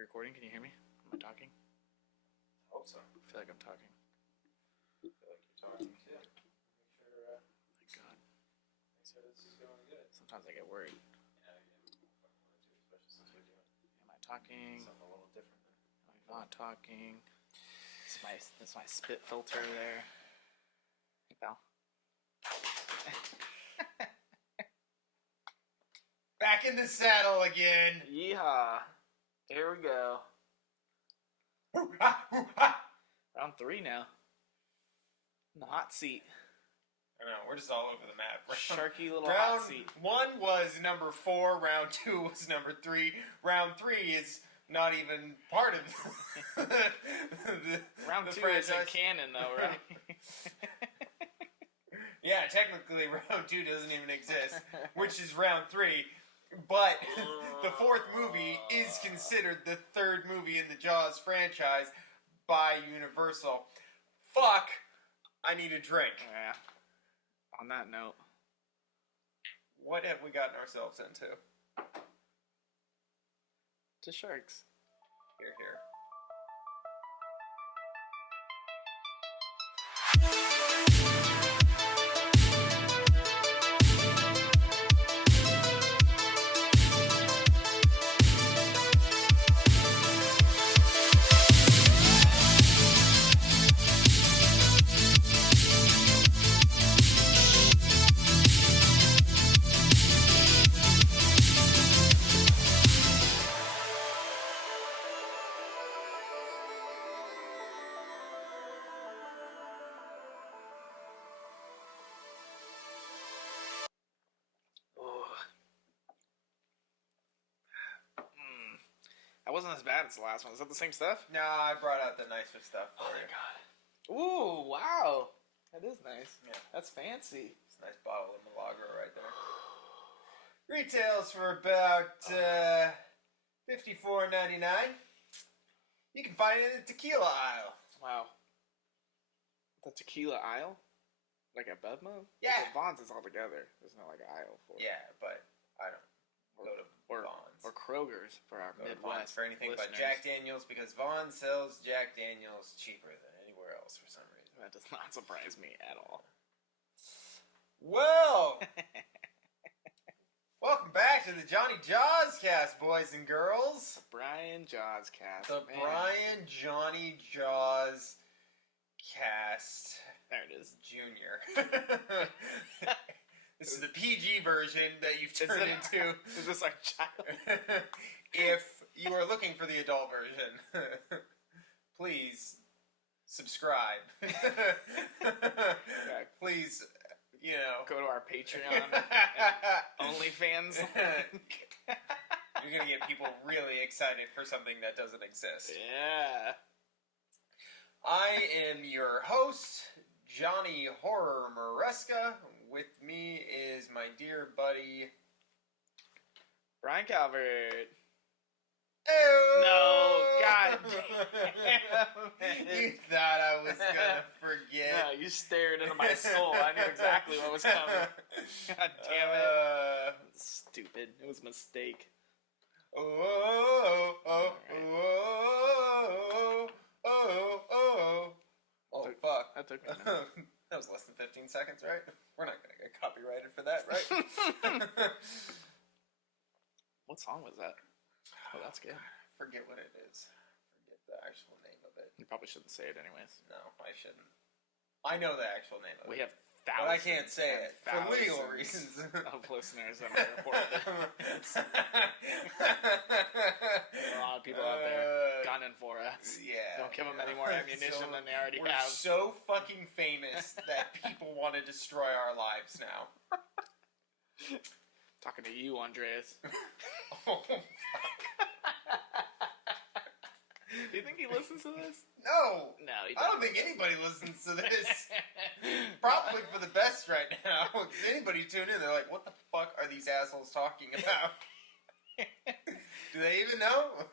we recording? Can you hear me? Am I talking? I hope so. I feel like I'm talking. I feel like you're talking too. Make sure, Thank God. make sure this is going good. Sometimes I get worried. Yeah, especially since we're doing Am I talking? something a little different. Am I not talking? It's my spit filter there. Hey, pal. Back in the saddle again. Yeehaw. Here we go. Round 3 now. In the hot seat. I know, we're just all over the map. Sharky little round hot seat. 1 was number 4, round 2 was number 3, round 3 is not even part of Round the 2 franchise. isn't canon though, right? Yeah, technically round 2 doesn't even exist, which is round 3. But the 4th movie is considered the 3rd movie in the Jaws franchise by Universal. Fuck! I need a drink. Yeah. On that note. What have we gotten ourselves into? To sharks. Here, here. That wasn't as bad as the last one. Is that the same stuff? No, I brought out the nicer stuff for you. God. Ooh, wow. That is nice. Yeah. That's fancy. It's a nice bottle of Milagro right there. Retails for about $54.99. You can find it in the tequila aisle. Wow. The tequila aisle? Like at Bevmo? Yeah. Because Vaughn's is all together. There's not like an aisle for it. Yeah, but I don't go to Vaughn's. Or Kroger's for our Go to Vaughn's Midwest for anything listeners. but Jack Daniels, because Vaughn sells Jack Daniels cheaper than anywhere else for some reason. That does not surprise me at all. Well, welcome back to the Jony Jawscast, boys and girls. Brian Jawscast. The Man. Brian Jony Jawscast There it is. Jr. This is the PG version that you've turned into. Is this our child? If you are looking for the adult version, please subscribe. Please, you know. Go to our Patreon and OnlyFans. You're going to get people really excited for something that doesn't exist. Yeah. I am your host, Johnny Horror Maresca. With me is my dear buddy... Brian Calvert. Oh! No, god damn. You thought I was gonna forget. No, you stared into my soul. I knew exactly what was coming. God damn it. Stupid. It was a mistake. Oh, fuck. That took me a minute. That was less than 15 seconds, right? We're not gonna get copyrighted for that, right? What song was that? Oh, that's good. Forget what it is. Forget the actual name of it. You probably shouldn't say it anyways. No, I shouldn't. I know the actual name of it. We have but thousands. I can't say it for legal reasons. Of listeners that are reported. A lot of people out there gunning for us. Yeah. Don't give them any more ammunition than they already we're have. so fucking famous that people want to destroy our lives now. Talking to you, Andreas. Oh, fuck. Do you think he listens to this? No. No, he I don't think anybody listens to this. Probably for the best right now. If anybody tune in, they're like, what the fuck are these assholes talking about? Do they even know?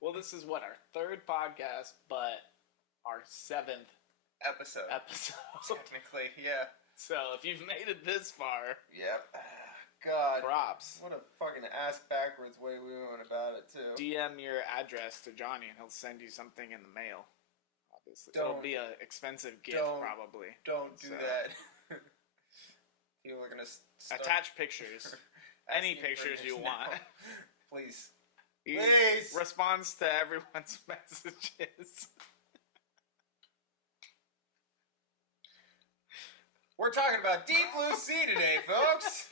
Well, this is what, our 3rd podcast, but our 7th Episode. episode. Technically, yeah. So, if you've made it this far, Yep. god. Props. What a fucking ass backwards way we went about it, too. DM your address to Johnny and he'll send you something in the mail. Obviously. Don't. It'll be an expensive gift, Don't. probably. Don't do that. People are gonna start attach pictures. Any asking for pictures you this want. now. Please. He Please. responds to everyone's messages. We're talking about Deep Blue Sea today, folks.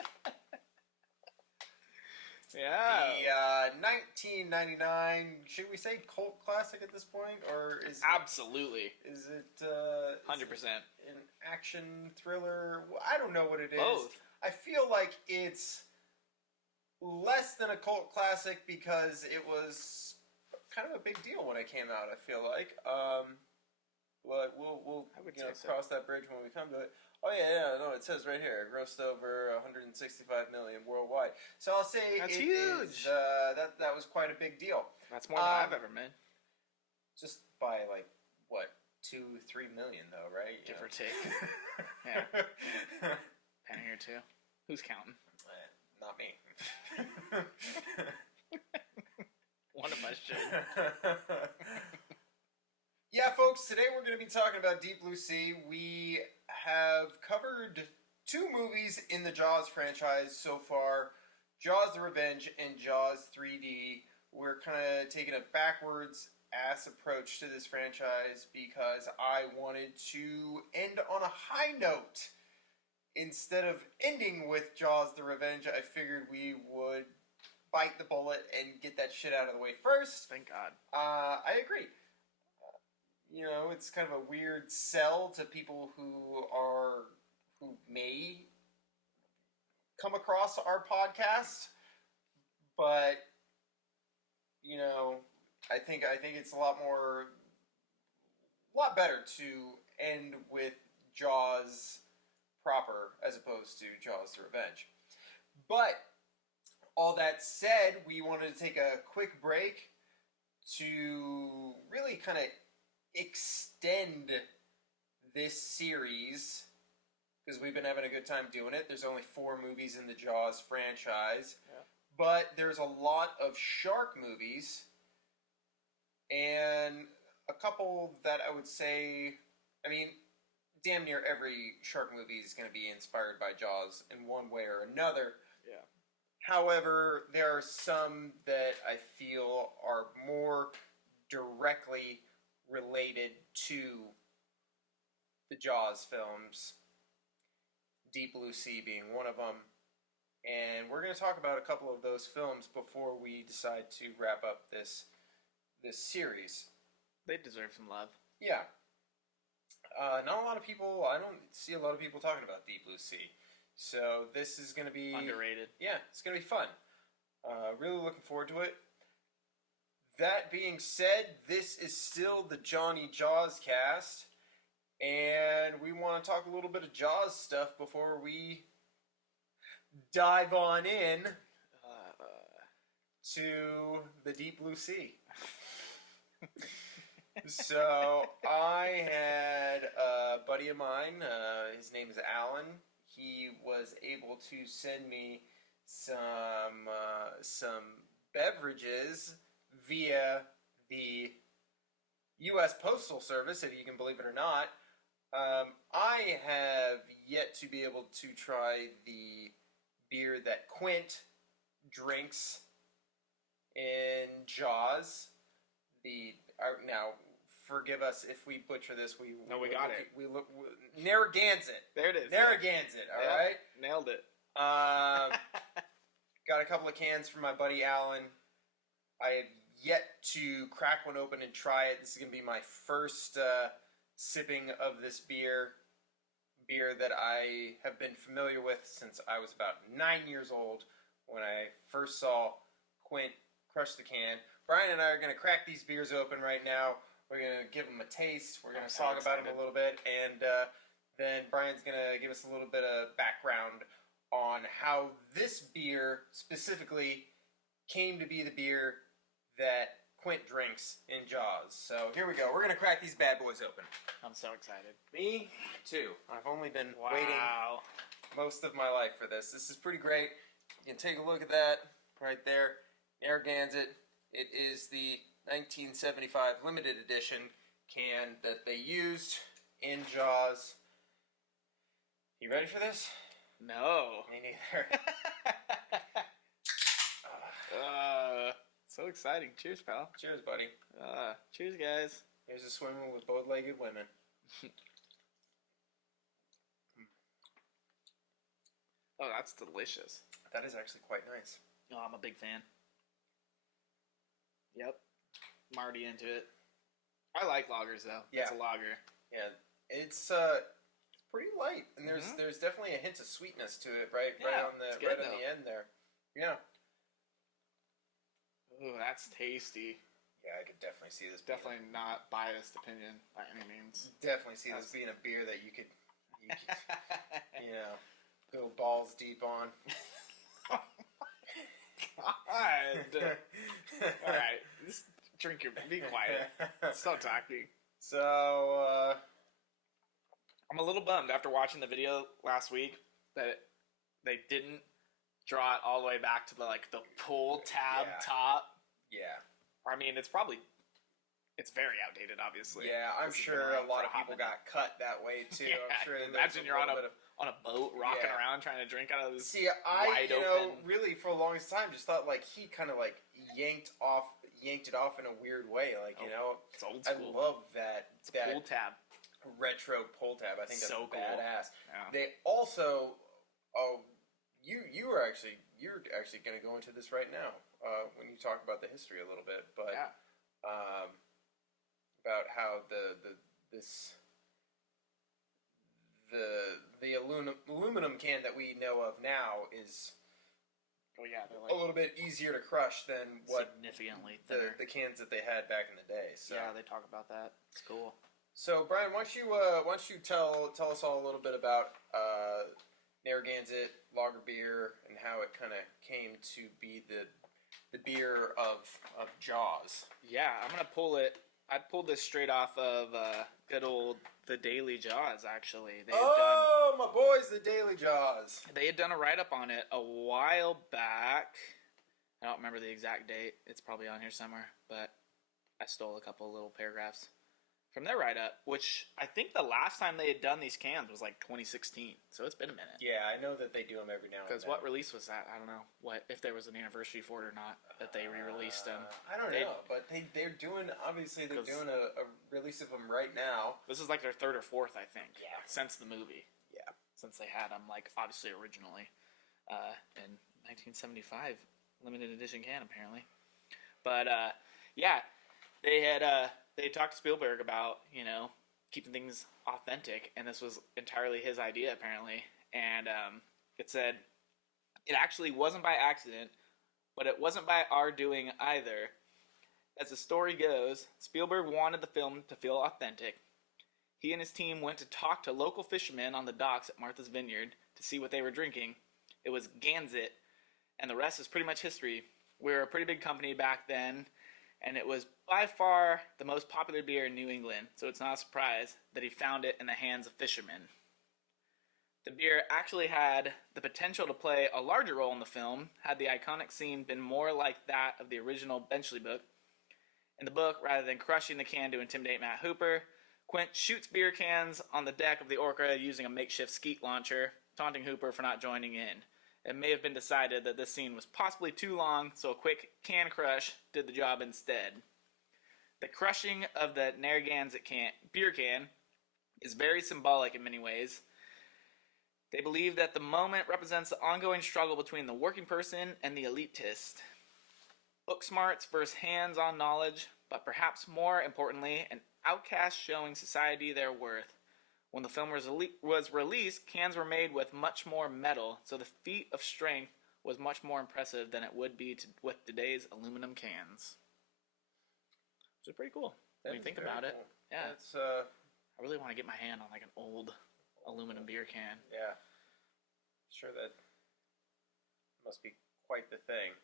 Yeah. The 1999, should we say cult classic at this point, or is Absolutely. Is it 100%. an action thriller? Well, I don't know what it is. Both. I feel like it's less than a cult classic because it was kind of a big deal when it came out. I feel like, but we'll I would you know, say so. cross that bridge when we come to it. Oh yeah, no, it says right here, it grossed over 165 million worldwide. So I'll say That's it huge. is, that was quite a big deal. That's more than I've ever made. Just by like what 2-3 million though, right? Give or take. Yeah. Penny or two. Who's counting? Not me. One of us should. Yeah, folks, today we're going to be talking about Deep Blue Sea. We have covered 2 movies in the Jaws franchise so far, Jaws the Revenge and Jaws 3D. We're kind of taking a backwards ass approach to this franchise because I wanted to end on a high note. Instead of ending with Jaws the Revenge, I figured we would bite the bullet and get that shit out of the way first. Thank God. I agree. You know, it's kind of a weird sell to people who may come across our podcast, but you know, I think it's a lot better to end with Jaws proper as opposed to Jaws the Revenge. But all that said, we wanted to take a quick break to really kind of extend this series because we've been having a good time doing it. There's only 4 movies in the Jaws franchise, but there's a lot of shark movies and a couple that I would say, I mean, damn near every shark movie is going to be inspired by Jaws in one way or another. Yeah. However, there are some that I feel are more directly related to the Jaws films, Deep Blue Sea being one of them. And we're going to talk about a couple of those films before we decide to wrap up this series. They deserve some love. Yeah. Not a lot of people, I don't see a lot of people talking about Deep Blue Sea. So this is going to be... Underrated. Yeah, it's going to be fun. Really looking forward to it. That being said, this is still the Jony Jawscast. And we want to talk a little bit of Jaws stuff before we dive on in to the Deep Blue Sea. So I had a buddy of mine, his name is Alan. He was able to send me some beverages via the U.S. Postal Service, if you can believe it or not. I have yet to be able to try the beer that Quint drinks in Jaws. Now, forgive us if we butcher this. We got it. We look Narragansett. There it is. Narragansett. Yeah. All right. Nailed it. Got a couple of cans from my buddy Alan. I have yet to crack one open and try it. This is gonna be my first sipping of this beer that I have been familiar with since I was about 9 years old when I first saw Quint crush the can. Brian and I are going to crack these beers open right now. We're going to give them a taste. We're going to talk about them a little bit. And then Brian's going to give us a little bit of background on how this beer specifically came to be the beer that Quint drinks in Jaws. So here we go. We're going to crack these bad boys open. I'm so excited. Me too. I've only been Wow. waiting most of my life for this. This is pretty great. You can take a look at that right there. Narragansett. It is the 1975 limited edition can that they used in Jaws. You ready for this? No. Me neither. So exciting. Cheers, pal. Cheers, buddy. Cheers, guys. Here's a swimming with bow-legged women. Oh, that's delicious. That is actually quite nice. Oh, I'm a big fan. Yep. I'm already into it. I like lagers, though. Yeah. It's a lager. Yeah. It's pretty light, and there's definitely a hint of sweetness to it, right? Yeah, on the it's good, on the end there. Yeah. Ooh, that's tasty. Yeah, I could definitely see this. Definitely not biased opinion by any means. Definitely see this being a beer that you could go balls deep on. God. All right, just drink your. Be quiet. Stop talking. So, I'm a little bummed after watching the video last week that they didn't draw it all the way back to the pull tab top. Yeah. I mean, it's very outdated, obviously. Yeah, I'm sure a lot of people got cut that way too. Yeah, I'm sure. imagine you're on a boat rocking around trying to drink out of this. See, I open. really for the longest time just thought he kind of yanked it off in a weird way. It's old school. I love that. It's a pull tab. Retro pull tab. I think that's so cool. Badass. Yeah. They also, you're actually going to go into this right now when you talk about the history a little bit, but about how the aluminum can that we know of now is they're a little bit easier to crush than what significantly thinner. the cans that they had back in the day. So yeah, they talk about that. It's cool. So Brian, why don't you tell us all a little bit about Narragansett lager beer and how it kind of came to be the beer of Jaws. Yeah, I'm gonna pull it. I pulled this straight off of good old The Daily Jaws. Actually, my boys, The Daily Jaws. They had done a write up on it a while back. I don't remember the exact date. It's probably on here somewhere, but I stole a couple little paragraphs from their write-up, which I think the last time they had done these cans was 2016, so it's been a minute. Yeah, I know that they do them every now and then. Because what release was that? I don't know if there was an anniversary for it or not, that they re-released them. I don't know, but they're doing a release of them right now. This is their third or fourth, I think, since the movie. Yeah. Since they had them, obviously originally in 1975, limited edition can, apparently. But, they had talked to Spielberg about, keeping things authentic, and this was entirely his idea, apparently. And it said, it actually wasn't by accident, but it wasn't by our doing either. As the story goes, Spielberg wanted the film to feel authentic. He and his team went to talk to local fishermen on the docks at Martha's Vineyard to see what they were drinking. It was Gansett, and the rest is pretty much history. We were a pretty big company back then, and it was by far the most popular beer in New England, so it's not a surprise that he found it in the hands of fishermen. The beer actually had the potential to play a larger role in the film had the iconic scene been more like that of the original Benchley book. In the book, rather than crushing the can to intimidate Matt Hooper, Quint shoots beer cans on the deck of the Orca using a makeshift skeet launcher, taunting Hooper for not joining in. It may have been decided that this scene was possibly too long, so a quick can crush did the job instead. The crushing of the Narragansett beer can is very symbolic in many ways. They believe that the moment represents the ongoing struggle between the working person and the elitist. Book smarts versus hands-on knowledge, but perhaps more importantly, an outcast showing society their worth. When the film was released, cans were made with much more metal, so the feat of strength was much more impressive than it would be with today's aluminum cans. Which is pretty cool when you think about it. Yeah, I really want to get my hand on an old aluminum beer can. Yeah, sure that must be quite the thing.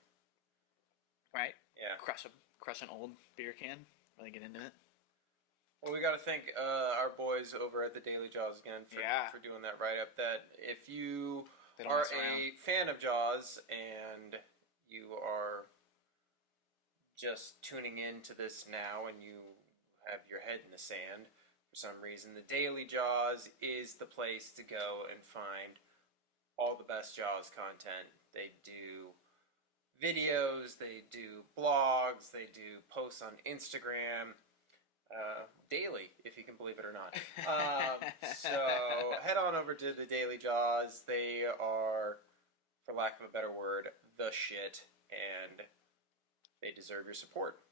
Right? Yeah. Crush an old beer can. Really get into it. Well, we got to thank our boys over at the Daily Jaws again for doing that write-up. That if you They don't are mess around. a fan of Jaws and you are just tuning into this now and you have your head in the sand for some reason, the Daily Jaws is the place to go and find all the best Jaws content. They do videos, they do blogs, they do posts on Instagram. Daily, if you can believe it or not. So head on over to the Daily Jaws. They are, for lack of a better word, the shit, and they deserve your support.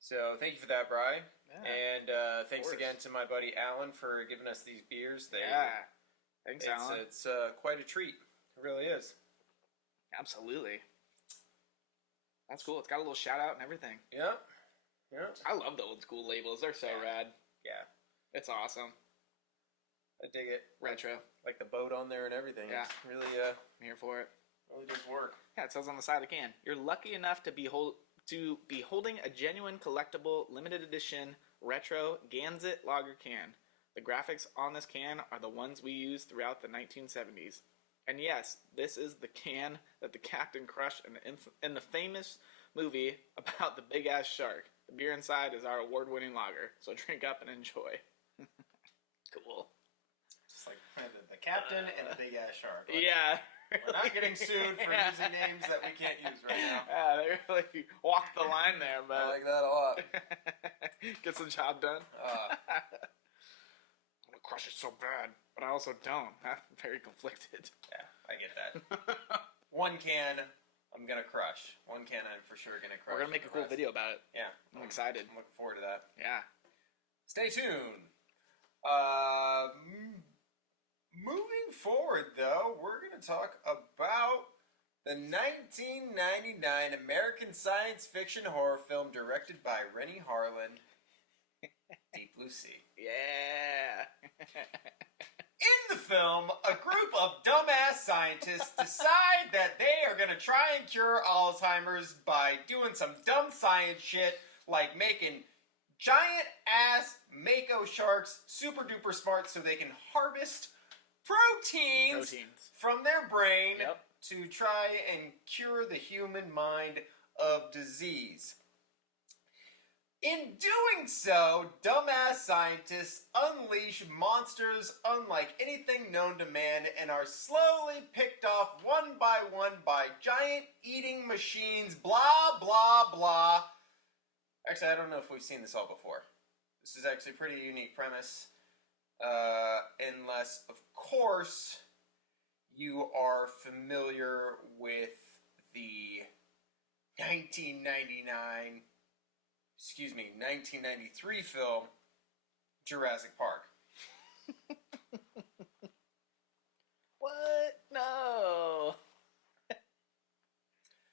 So thank you for that, Bri. Yeah, and thanks again to my buddy Alan for giving us these beers. Thanks, Alan. It's quite a treat. It really is. Absolutely. That's cool. It's got a little shout out and everything. Yeah. Yeah. I love the old school labels. They're so rad. Yeah. It's awesome. I dig it. Retro. Like the boat on there and everything. Yeah. It's really, I'm here for it. really does work. Yeah, it says on the side of the can. You're lucky enough to be holding a genuine collectible limited edition retro Gansett lager can. The graphics on this can are the ones we used throughout the 1970s. And yes, this is the can that the captain crushed in the famous movie about the big ass shark. The beer inside is our award-winning lager, so drink up and enjoy. Cool. Just like the captain and a big ass shark. Like, Yeah. we're not getting sued for using names that we can't use right now. Yeah, they really walked the line there, but I like that a lot. gets the job done. I want to crush it so bad, but I also don't. I'm very conflicted. Yeah, I get that. One can, I'm gonna crush. One can, I'm for sure gonna crush. We're gonna make a cool video about it. Yeah, I'm excited. I'm looking forward to that. Yeah. Stay tuned. Moving forward, though, we're going to talk about the 1999 American science fiction horror film directed by Rennie Harlan, Deep Blue Sea. Yeah. In the film, a group of dumbass scientists decide that they are going to try and cure Alzheimer's by doing some dumb science shit like making giant ass mako sharks super duper smart so they can harvest proteins from their brain to try and cure the human mind of disease. In doing so, dumbass scientists unleash monsters unlike anything known to man and are slowly picked off one by giant eating machines, blah, blah, blah. Actually, I don't know if we've seen this all before. This is actually a pretty unique premise. Unless, of course, you are familiar with the 1993 film Jurassic Park. What? No.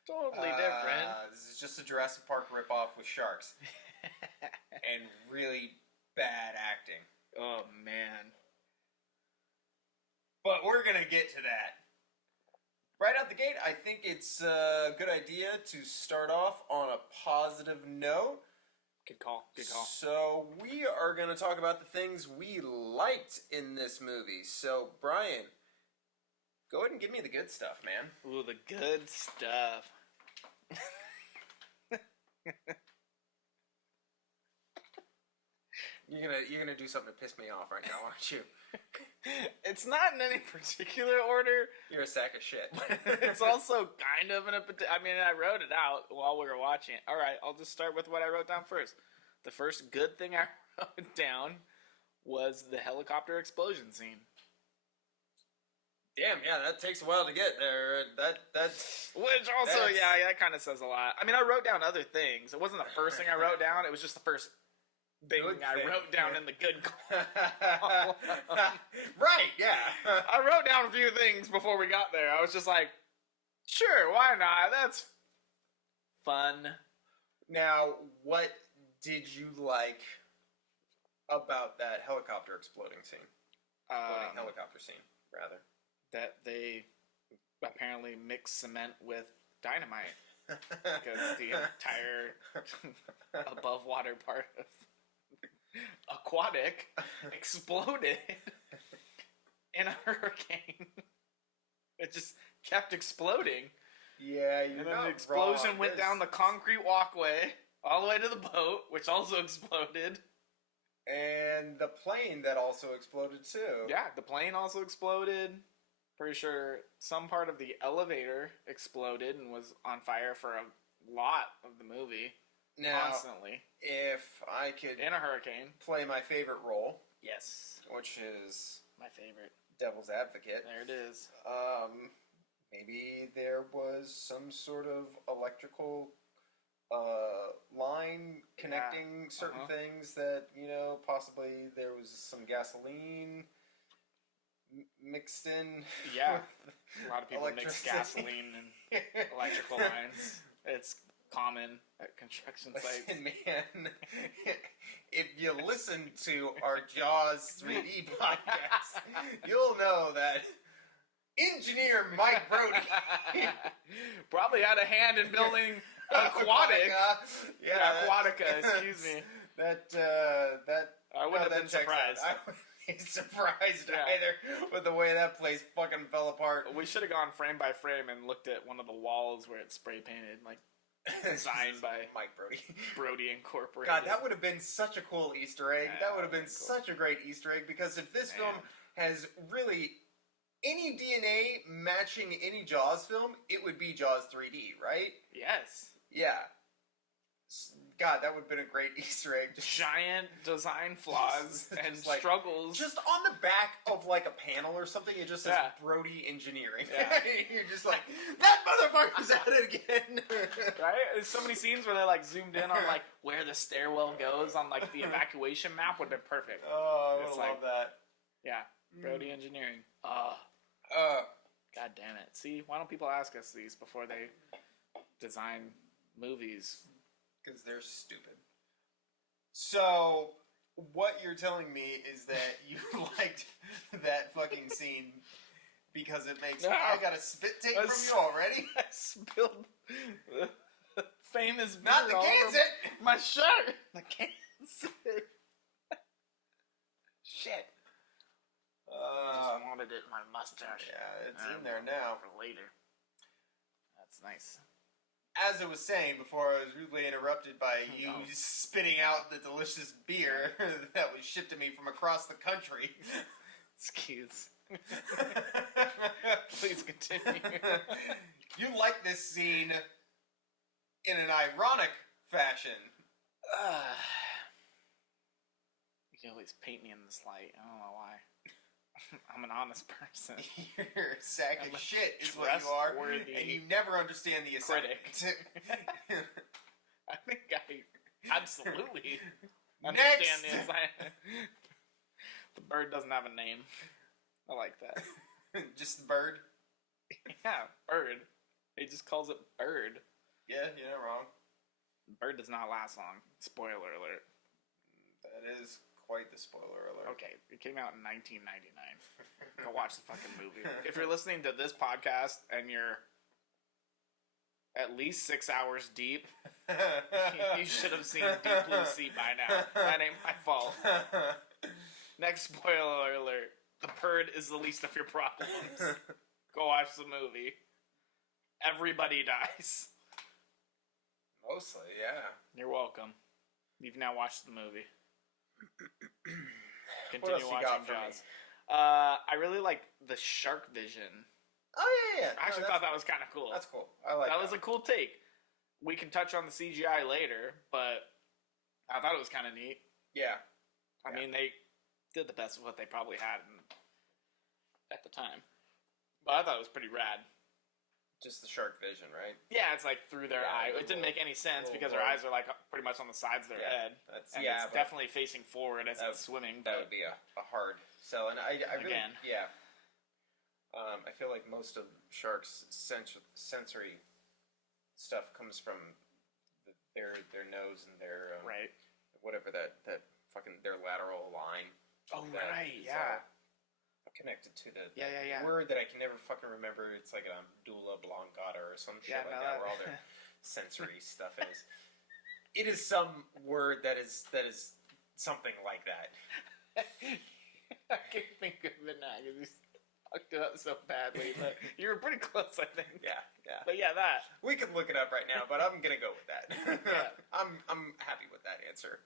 Totally different. This is just a Jurassic Park ripoff with sharks. And really bad acting. Oh, man. But we're going to get to that. Right out the gate, I think it's a good idea to start off on a positive note. Good call. Good call. So we are going to talk about the things we liked in this movie. So, Brian, go ahead and give me the good stuff, man. Ooh, the good stuff. You're gonna do something to piss me off right now, aren't you? It's not in any particular order. You're a sack of shit. It's also kind of I mean, I wrote it out while we were watching it. All right, I'll just start with what I wrote down first. The first good thing I wrote down was the helicopter explosion scene. Damn, yeah, that takes a while to get there. That's That kind of says a lot. I mean, I wrote down other things. It wasn't the first thing I wrote down. It was just the first thing I wrote down in the good column. Right, yeah. I wrote down a few things before we got there. I was just like, sure, why not? That's fun. Now, what did you like about that helicopter exploding scene? Helicopter scene, rather. That they apparently mix cement with dynamite. Because the entire above water part of Aquatic exploded in a hurricane. It just kept exploding. Yeah, And then the explosion went down the concrete walkway all the way to the boat, which also exploded. And the plane that also exploded too. Yeah, the plane also exploded. Pretty sure some part of the elevator exploded and was on fire for a lot of the movie. Now, constantly. If I could... In a hurricane. Play my favorite role. Yes. Which is... My favorite. Devil's advocate. There it is. Maybe there was some sort of electrical line connecting certain things that, possibly there was some gasoline mixed in. Yeah. A lot of people mix gasoline and electrical lines. It's common at construction sites. Listen, man, if you listen to our Jaws 3D podcast, you'll know that engineer Mike Brody probably had a hand in building Aquatica. Yeah, Aquatica, excuse me. That I wouldn't have been surprised. I wouldn't be surprised either with the way that place fucking fell apart. We should have gone frame by frame and looked at one of the walls where it's spray painted, like designed by Mike Brody. Brody Incorporated. God, that would have been such a cool Easter egg. Yeah, that would have been such a great Easter egg, because if this film has really any DNA matching any Jaws film, it would be Jaws 3D, right? Yes. Yeah. God, that would have been a great Easter egg. Just giant design flaws and like, struggles. Just on the back of like a panel or something, it just says Brody Engineering. Yeah. You're just like, that motherfucker's at it again. Right? There's so many scenes where they like zoomed in on like where the stairwell goes on like the evacuation map would have been perfect. Oh, I would love that. Yeah. Brody Engineering. God damn it. See, why don't people ask us these before they design movies? Because they're stupid. So, what you're telling me is that you liked that fucking scene because it makes... I got a spit take from you already? I spilled the famous beer Not the all cans over my shirt! The cans. Shit. Just wanted it in my mustache. Yeah, it's in there now. For later. That's nice. As I was saying before, I was rudely interrupted by you spitting out the delicious beer that was shipped to me from across the country. Excuse. Please continue. You like this scene in an ironic fashion. You always paint me in this light. I don't know why. I'm an honest person. You're a sack of shit is what you are. And you never understand the assignment. I think I absolutely understand the assignment. The bird doesn't have a name. I like that. Just the bird? Yeah, bird. He just calls it bird. Yeah, you're not wrong. Bird does not last long. Spoiler alert. That is quite the spoiler alert. Okay, it came out in 1999. Go watch the fucking movie. If you're listening to this podcast and you're at least 6 hours deep, you should have seen Deep Blue Sea by now. That ain't my fault. Next spoiler alert. The bird is the least of your problems. Go watch the movie. Everybody dies. Mostly, yeah. You're welcome. You've now watched the movie. What else you got for Jaws. I really like the shark vision. Oh yeah. I actually thought that was kind of cool. That's cool. I like that. That was a cool take. We can touch on the CGI later, but I thought it was kind of neat. Yeah. I mean, they did the best of what they probably had at the time. But I thought it was pretty rad. Just the shark vision, right? Yeah, it's like through their eye. It didn't make any sense because their eyes are like pretty much on the sides of their head. It's definitely facing forward as it's swimming. That would be a hard sell. And I really, again. Yeah. I feel like most of sharks' sensory stuff comes from their nose and their right, whatever that fucking their lateral line. Oh right, yeah. Connected to the word that I can never fucking remember. It's like a medulla oblongata or some shit like that, where all their sensory stuff is. It is some word that is something like that. I can't think of it now. fucked it up so badly, but you were pretty close, I think. Yeah. But yeah, that. We can look it up right now, but I'm gonna go with that. Yeah. I'm happy with that answer.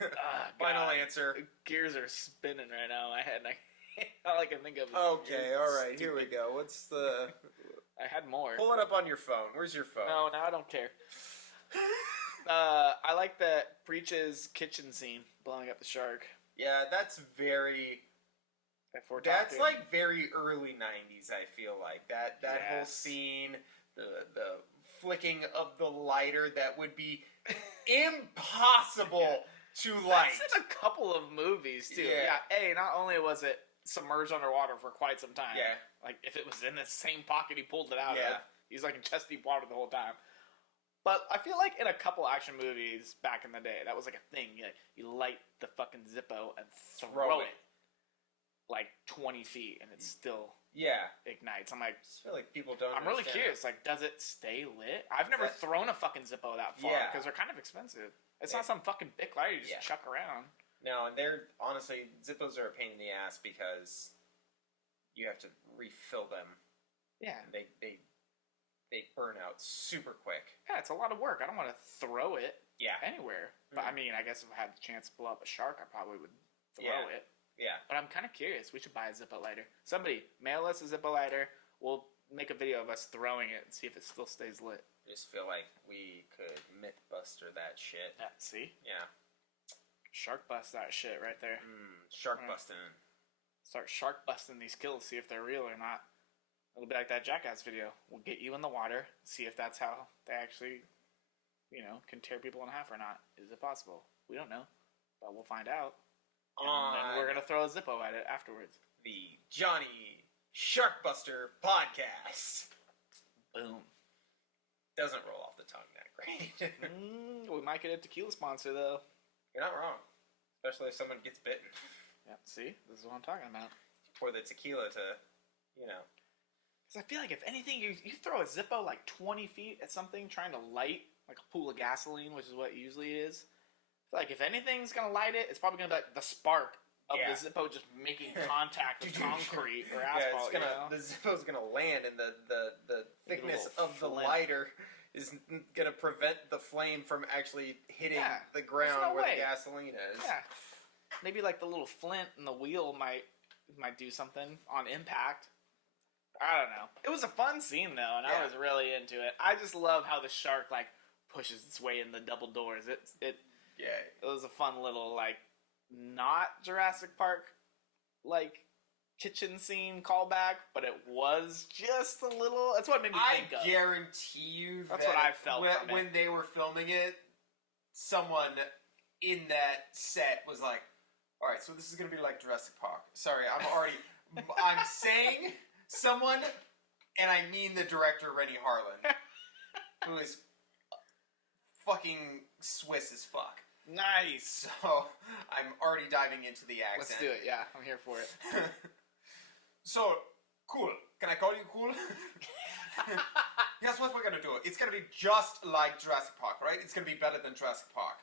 God. Final answer. Gears are spinning right now in my head, and all I can think of is... Okay, alright, here we go. What's the... I had more. Pull it up on your phone. Where's your phone? No, now I don't care. I like that Breach's kitchen scene, blowing up the shark. Yeah, that's very... That's like very early 90s, I feel like. That whole scene, the flicking of the lighter that would be impossible to light. That's in a couple of movies, too. Yeah, not only was it submerged underwater for quite some time. Yeah. Like, if it was in the same pocket he pulled it out Yeah. of, he's like in chest deep water the whole time. But I feel like in a couple action movies back in the day, that was like a thing. You light the fucking Zippo and throw it like 20 feet and it still ignites. I'm like, I just feel like people don't I'm really understand curious. Like, does it stay lit? I've never thrown a fucking Zippo that far because they're kind of expensive. It's not some fucking big lighter you just chuck around. No, and they're, honestly, Zippos are a pain in the ass because you have to refill them. Yeah. They burn out super quick. Yeah, it's a lot of work. I don't want to throw it anywhere. But I mean, I guess if I had the chance to blow up a shark, I probably would throw it. Yeah. But I'm kind of curious. We should buy a Zippo lighter. Somebody, mail us a Zippo lighter. We'll make a video of us throwing it and see if it still stays lit. I just feel like we could Mythbuster that shit. Yeah, see? Yeah. Shark bust that shit right there. Shark busting. Start shark busting these kills, see if they're real or not. It'll be like that Jackass video. We'll get you in the water, see if that's how they actually, can tear people in half or not. Is it possible? We don't know, but we'll find out. And then we're gonna throw a Zippo at it afterwards. The Jony Sharkbuster podcast. Boom. Doesn't roll off the tongue that great. We might get a tequila sponsor though. You're not wrong. Especially if someone gets bitten. Yeah, see? This is what I'm talking about. Pour the tequila to, Because I feel like if anything, you throw a Zippo like 20 feet at something trying to light like a pool of gasoline, which is what it usually is. I feel like if anything's going to light it, it's probably going to be like the spark of the Zippo just making contact with concrete or asphalt. The Zippo's going to land and the thickness of the lighter is going to prevent the flame from actually hitting the ground where the gasoline is. Yeah. Maybe like the little flint in the wheel might do something on impact. I don't know. It was a fun scene though, and I was really into it. I just love how the shark like pushes its way in the double doors. It was a fun little like not Jurassic Park like kitchen scene callback, but it was just a little. That's what it made me think of. I guarantee you that's what I felt when they were filming it. Someone in that set was like, "All right, so this is gonna be like Jurassic Park." Sorry, I'm saying someone, and I mean the director Rennie Harlan, who is fucking Swiss as fuck. Nice. So I'm already diving into the accent. Let's do it. Yeah, I'm here for it. So cool. Can I call you cool? Guess what we're gonna do? It's gonna be just like Jurassic Park, right? It's gonna be better than Jurassic Park.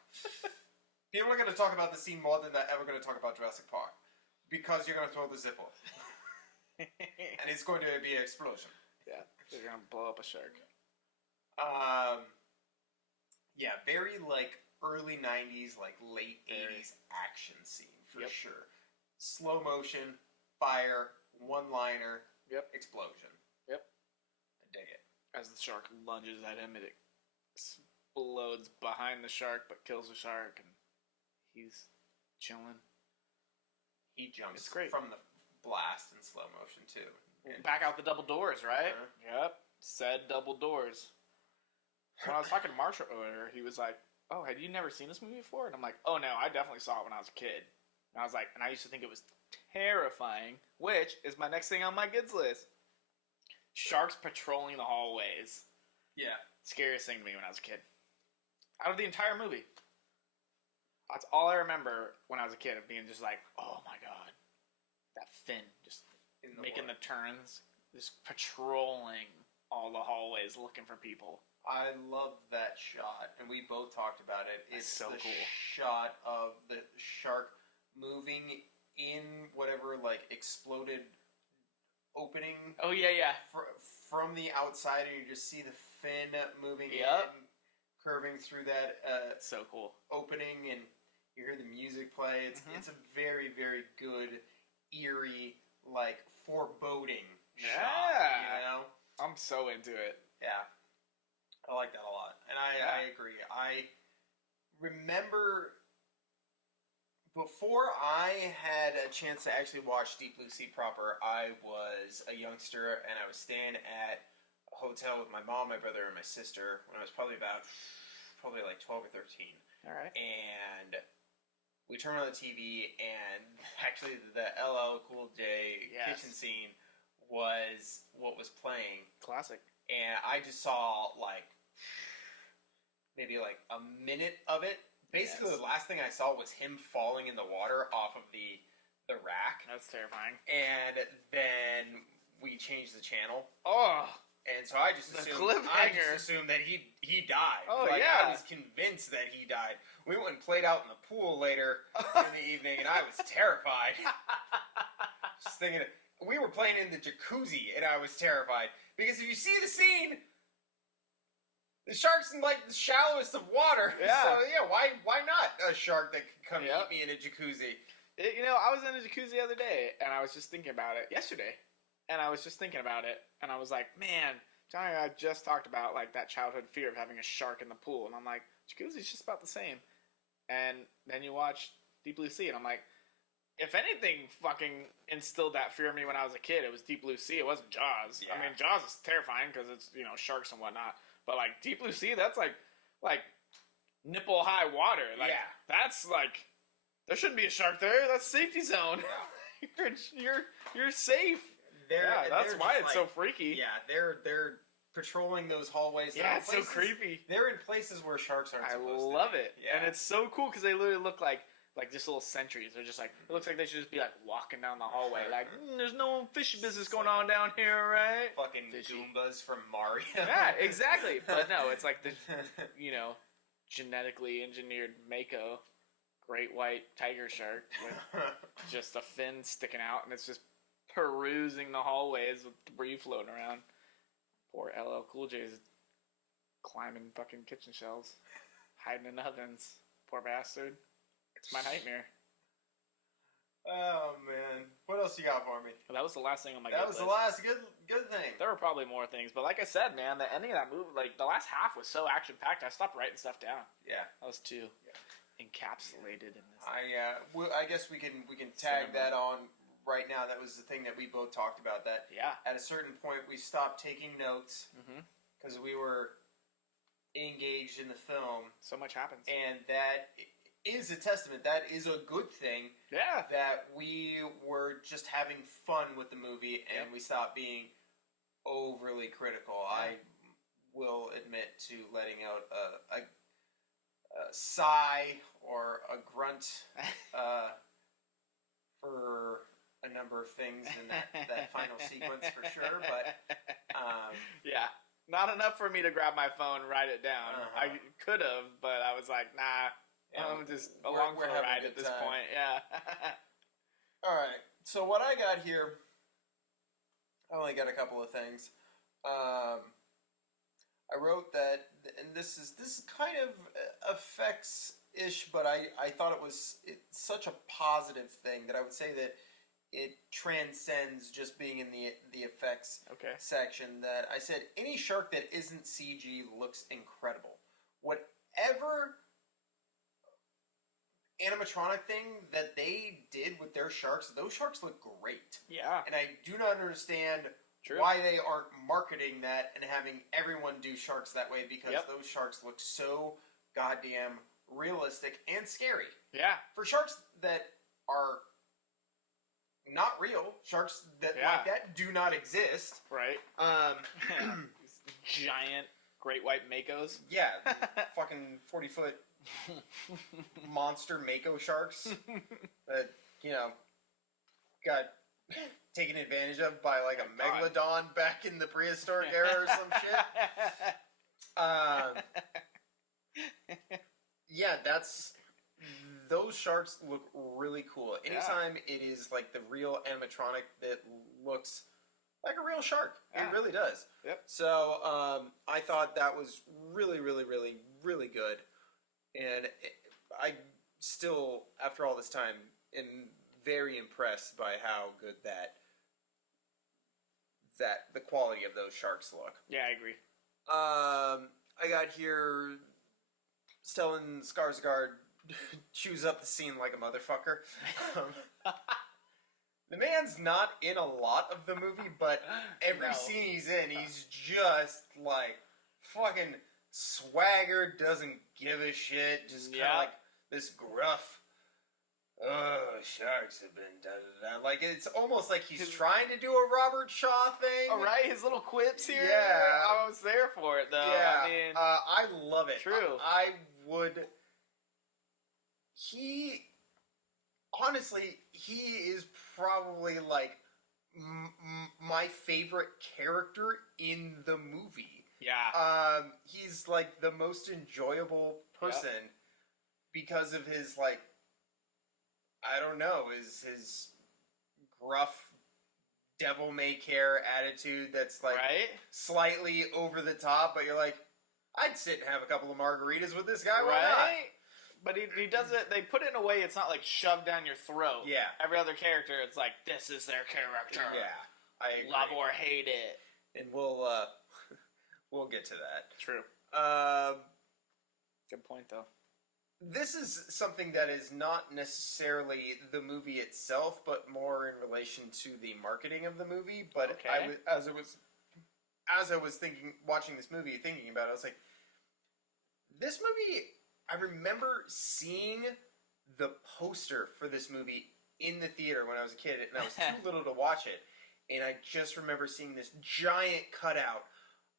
People are gonna talk about the scene more than they're ever gonna talk about Jurassic Park, because you're gonna throw the Zippo, and it's going to be an explosion. Yeah, you're gonna blow up a shark. Yeah, very like early 90s, like late 80s action scene for sure. Slow motion, fire, one-liner, explosion. Yep. I dig it. As the shark lunges at him, it explodes behind the shark, but kills the shark, and he's chilling. He jumps It's great. from the blast in slow motion too. Back out the double doors, right? Yep. Said double doors. When I was talking to Marshall earlier, he was like, "Oh, had you never seen this movie before?" And I'm like, "Oh no, I definitely saw it when I was a kid." And I was like, and I used to think it was terrifying, which is my next thing on my kids list. Sharks patrolling the hallways. Yeah. Scariest thing to me when I was a kid. Out of the entire movie. That's all I remember when I was a kid, of being just like, oh my god. That fin just making the turns, just patrolling all the hallways looking for people. I love that shot, and we both talked about it. It's so the cool. shot of the shark moving in whatever like exploded opening. Oh yeah. From the outside, and you just see the fin moving in, curving through that so cool opening, and you hear the music play. It's a very, very good, eerie, like foreboding shot. You know, I'm so into it. Yeah, I like that a lot, and I agree. I remember before I had a chance to actually watch Deep Blue Sea proper, I was a youngster, and I was staying at a hotel with my mom, my brother, and my sister when I was probably like 12 or 13. All right. And we turned on the TV, and actually the LL Cool J kitchen scene was what was playing. Classic. And I just saw like maybe like a minute of it. Basically, the last thing I saw was him falling in the water off of the rack. That's terrifying. And then we changed the channel. Oh. And so I just assumed that he died. Oh, I was convinced that he died. We went and played out in the pool later in the evening, and I was terrified. Just thinking, we were playing in the jacuzzi, and I was terrified. Because if you see the scene, the shark's in like the shallowest of water. Yeah. So why not a shark that could come eat me in a jacuzzi? I was in a jacuzzi the other day, and I was just thinking about it yesterday. And I was just thinking about it, and I was like, man, Johnny and I just talked about like that childhood fear of having a shark in the pool, and I'm like, jacuzzi's just about the same. And then you watch Deep Blue Sea, and I'm like, if anything fucking instilled that fear in me when I was a kid, it was Deep Blue Sea. It wasn't Jaws. Yeah. I mean, Jaws is terrifying because it's sharks and whatnot. But like Deep Blue Sea, that's like nipple high water. Like that's like there shouldn't be a shark there. That's safety zone. you're safe. That's why it's so freaky. Yeah, they're patrolling those hallways. Yeah, it's so creepy. They're in places where sharks aren't supposed to be. I love it. Yeah. And it's so cool because they literally look like just little sentries. They're just like, it looks like they should just be like walking down the hallway. Like, there's no fishy business going on down here, right? Fucking Goombas from Mario. Yeah, exactly. But no, it's like the, genetically engineered Mako great white tiger shark with just a fin sticking out, and it's just perusing the hallways with debris floating around. Poor LL Cool J is climbing fucking kitchen shelves, hiding in ovens. Poor bastard. It's my nightmare. Oh man, what else you got for me? Well, that was the last thing on my. That was list. The last good thing. There were probably more things, but like I said, man, the ending of that movie, like the last half, was so action packed. I stopped writing stuff down. Yeah, that was too encapsulated in this. I guess we can tag that on right now. That was the thing that we both talked about. That at a certain point we stopped taking notes because we were engaged in the film. So much happens, and that is a testament. That is a good thing. Yeah. That we were just having fun with the movie and we stopped being overly critical. Yeah. I will admit to letting out a sigh or a grunt for a number of things in that final sequence for sure. But yeah. Not enough for me to grab my phone and write it down. I could have, but I was like, nah. I'm just along for the ride at this point. Yeah. All right. So what I got here, I only got a couple of things. I wrote that, and this is kind of effects-ish, but I thought it's such a positive thing that I would say that it transcends just being in the effects section. That I said any shark that isn't CG looks incredible. Whatever animatronic thing that they did with their sharks, those sharks look great. Yeah. And I do not understand why they aren't marketing that and having everyone do sharks that way, because those sharks look so goddamn realistic and scary. Yeah. For sharks that are not real, sharks that like that do not exist. Right. Giant great white Makos. Yeah. Fucking 40-foot monster Mako sharks that got taken advantage of by like a megalodon back in the prehistoric era or some shit. Those sharks look really cool. Anytime it is like the real animatronic that looks like a real shark. Yeah. It really does. Yep. So I thought that was really, really, really, really good, and I still, after all this time, am very impressed by how good that the quality of those sharks look. Yeah, I agree. I got here. Stellan Skarsgård chews up the scene like a motherfucker. The man's not in a lot of the movie, but every scene he's in, he's just like fucking swagger, doesn't give a shit, just kind of like this gruff. Oh, sharks have been da-da-da. Like, it's almost like he's trying to do a Robert Shaw thing. Oh, right? His little quips here? Yeah. I was there for it, though. Yeah. I mean... I love it. True. I would... Honestly, he is probably, like, my favorite character in the movie. Yeah. He's, like, the most enjoyable person because of his, like... I don't know, his gruff, devil-may-care attitude that's, like, slightly over the top, but you're like, I'd sit and have a couple of margaritas with this guy, why not? But he does it, they put it in a way it's not, like, shoved down your throat. Yeah. Every other character, it's like, this is their character. Yeah, I agree. Love or hate it. And we'll get to that. True. Good point, though. This is something that is not necessarily the movie itself, but more in relation to the marketing of the movie. But as I was thinking, watching this movie, thinking about it, I was like, this movie. I remember seeing the poster for this movie in the theater when I was a kid, and I was too little to watch it. And I just remember seeing this giant cutout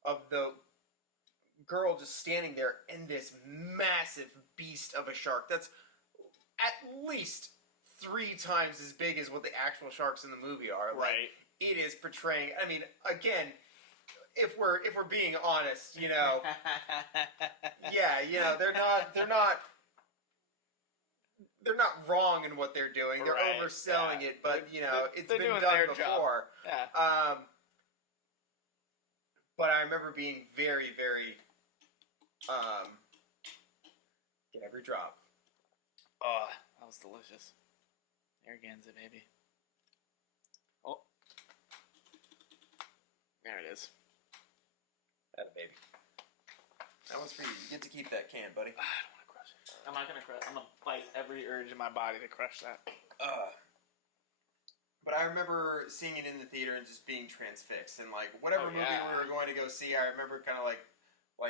of the girl just standing there and this massive beast of a shark that's at least 3 times as big as what the actual sharks in the movie are. Like, Right. It is portraying. I mean, again, if we're being honest, you know, yeah, you know, they're not wrong in what they're doing. They're overselling it, but you know, it's been done before. Yeah. But I remember being very, very get every drop. Oh, that was delicious. Narragansett, baby. Oh. There it is. That a baby. That one's for you. You get to keep that can, buddy. I don't want to crush it. I'm not going to crush it. I'm going to fight every urge in my body to crush that. But I remember seeing it in the theater and just being transfixed. And, like, whatever movie we were going to go see, I remember kind of, like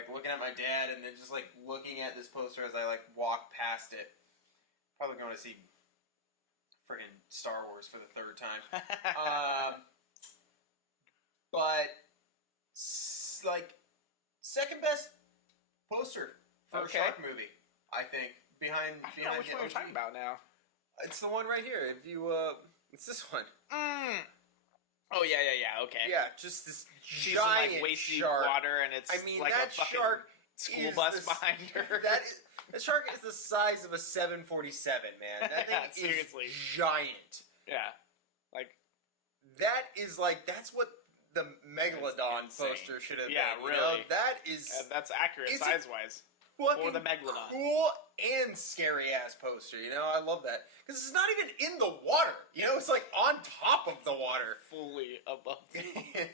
looking at my dad and then just, like, looking at this poster as I, like, walked past it. Probably going to see friggin' Star Wars for the 3rd time. But, like, second best poster for a shark movie, I think. Behind which one you're talking about now. It's the one right here. If you, it's this one. Oh, yeah, okay. Yeah, just this She's giant in, like, waist deep shark. water, and it's like that a fucking shark school bus behind her. That shark is the size of a 747, man. That thing seriously. is giant. Yeah. Like... That is, like, that's what the Megalodon poster should have been. Yeah, really. You know? That is... that's accurate size-wise. Fucking for the Megalodon. Cool and scary-ass poster, you know? I love that. Because it's not even in the water, you know? It's, like, on top of the water. Fully above the water.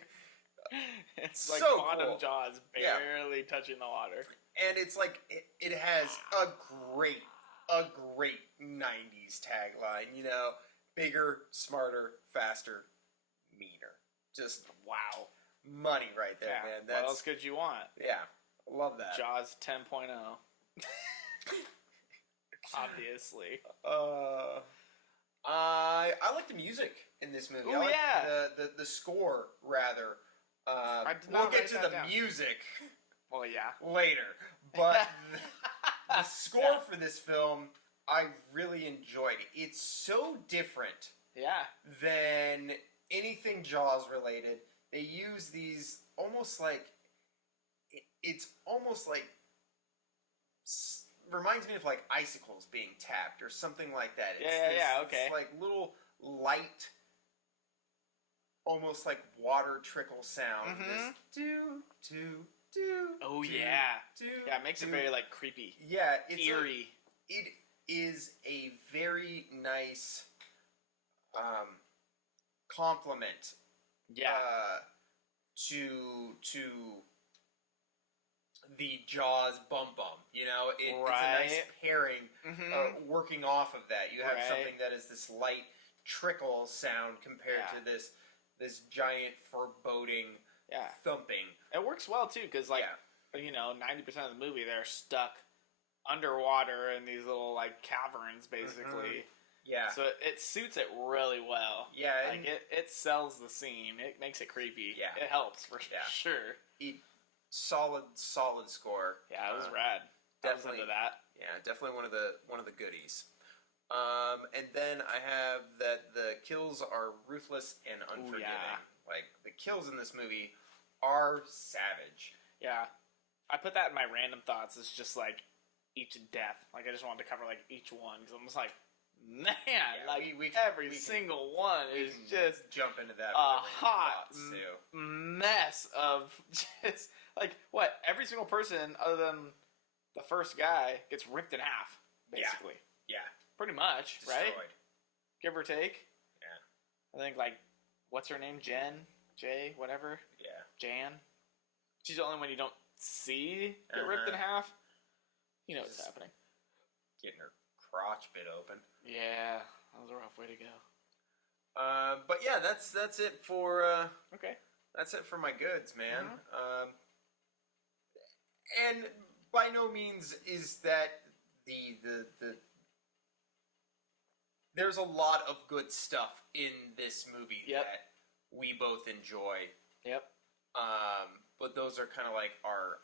It's like so bottom cool. jaws barely touching the water. And it's like, it has a great 90s tagline, you know? Bigger, smarter, faster, meaner. Just, wow. Money right there, man. That's, what else could you want? Yeah, love that. Jaws 10.0. Obviously. I like the music in this movie. Ooh, I like the score, rather. We'll get to the music later. But the score for this film, I really enjoyed. It's so different than anything Jaws related. They use these almost like... It's almost like... Reminds me of like icicles being tapped or something like that. It's okay. It's like little light almost like water trickle sound. This do do do. Oh do, yeah. do, Yeah, it makes it very like creepy. Yeah, it's eerie. It is a very nice compliment. Yeah. To the Jaws Bum Bum. You know, it's a nice pairing working off of that. You have something that is this light trickle sound compared to this giant foreboding thumping. It works well too because 90% of the movie they're stuck underwater in these little like caverns basically. Yeah. So it suits it really well. Yeah. Like it sells the scene. It makes it creepy. Yeah. It helps for sure. Solid score. Yeah, it was rad. Definitely into that. Yeah, definitely one of the goodies. And then I have that the kills are ruthless and unforgiving. Ooh, yeah. Like the kills in this movie are savage. Yeah. I put that in my random thoughts as just like each death. Like I just wanted to cover like each one because I'm just like, man, every single one is just jump into that a hot mess of just like what every single person other than the first guy gets ripped in half basically. Yeah. Pretty much, destroyed. Right? Give or take. Yeah. I think like what's her name? Jay, whatever. Yeah. Jan. She's the only one you don't see get ripped in half. You know what's happening. Getting her crotch bit open. Yeah, that was a rough way to go. But yeah, that's it for okay. That's it for my goods, man. And by no means is that the there's a lot of good stuff in this movie that we both enjoy. Yep. But those are kind of like our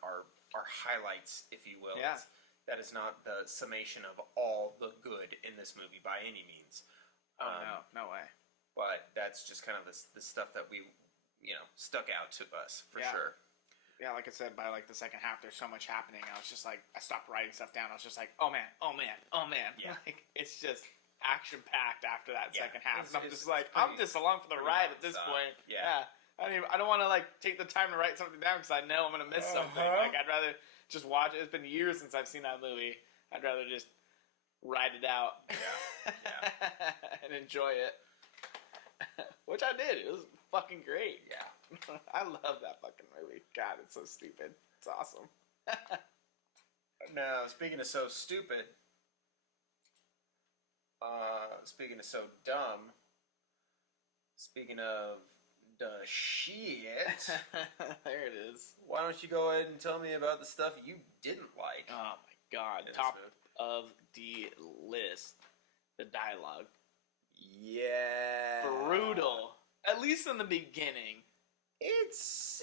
highlights, if you will. Yeah. That is not the summation of all the good in this movie by any means. No way. But that's just kind of the stuff that we, stuck out to us for sure. Yeah, like I said, by like the second half, there's so much happening. I was just like, I stopped writing stuff down. I was just like, oh man. Yeah. Like, it's just action packed after that second half. And I'm just like, pretty, I'm just along for the ride at this point. Yeah. I don't want to like take the time to write something down because I know I'm gonna miss something. Like I'd rather just watch it. It's been years since I've seen that movie. I'd rather just ride it out. And enjoy it. Which I did. It was fucking great. Yeah. I love that fucking movie. God, it's so stupid. It's awesome. Now, speaking of so stupid, speaking of so dumb, speaking of the shit. There it is. Why don't you go ahead and tell me about the stuff you didn't like? Oh my god. Top of the list. The dialogue. Yeah. Brutal. At least in the beginning. It's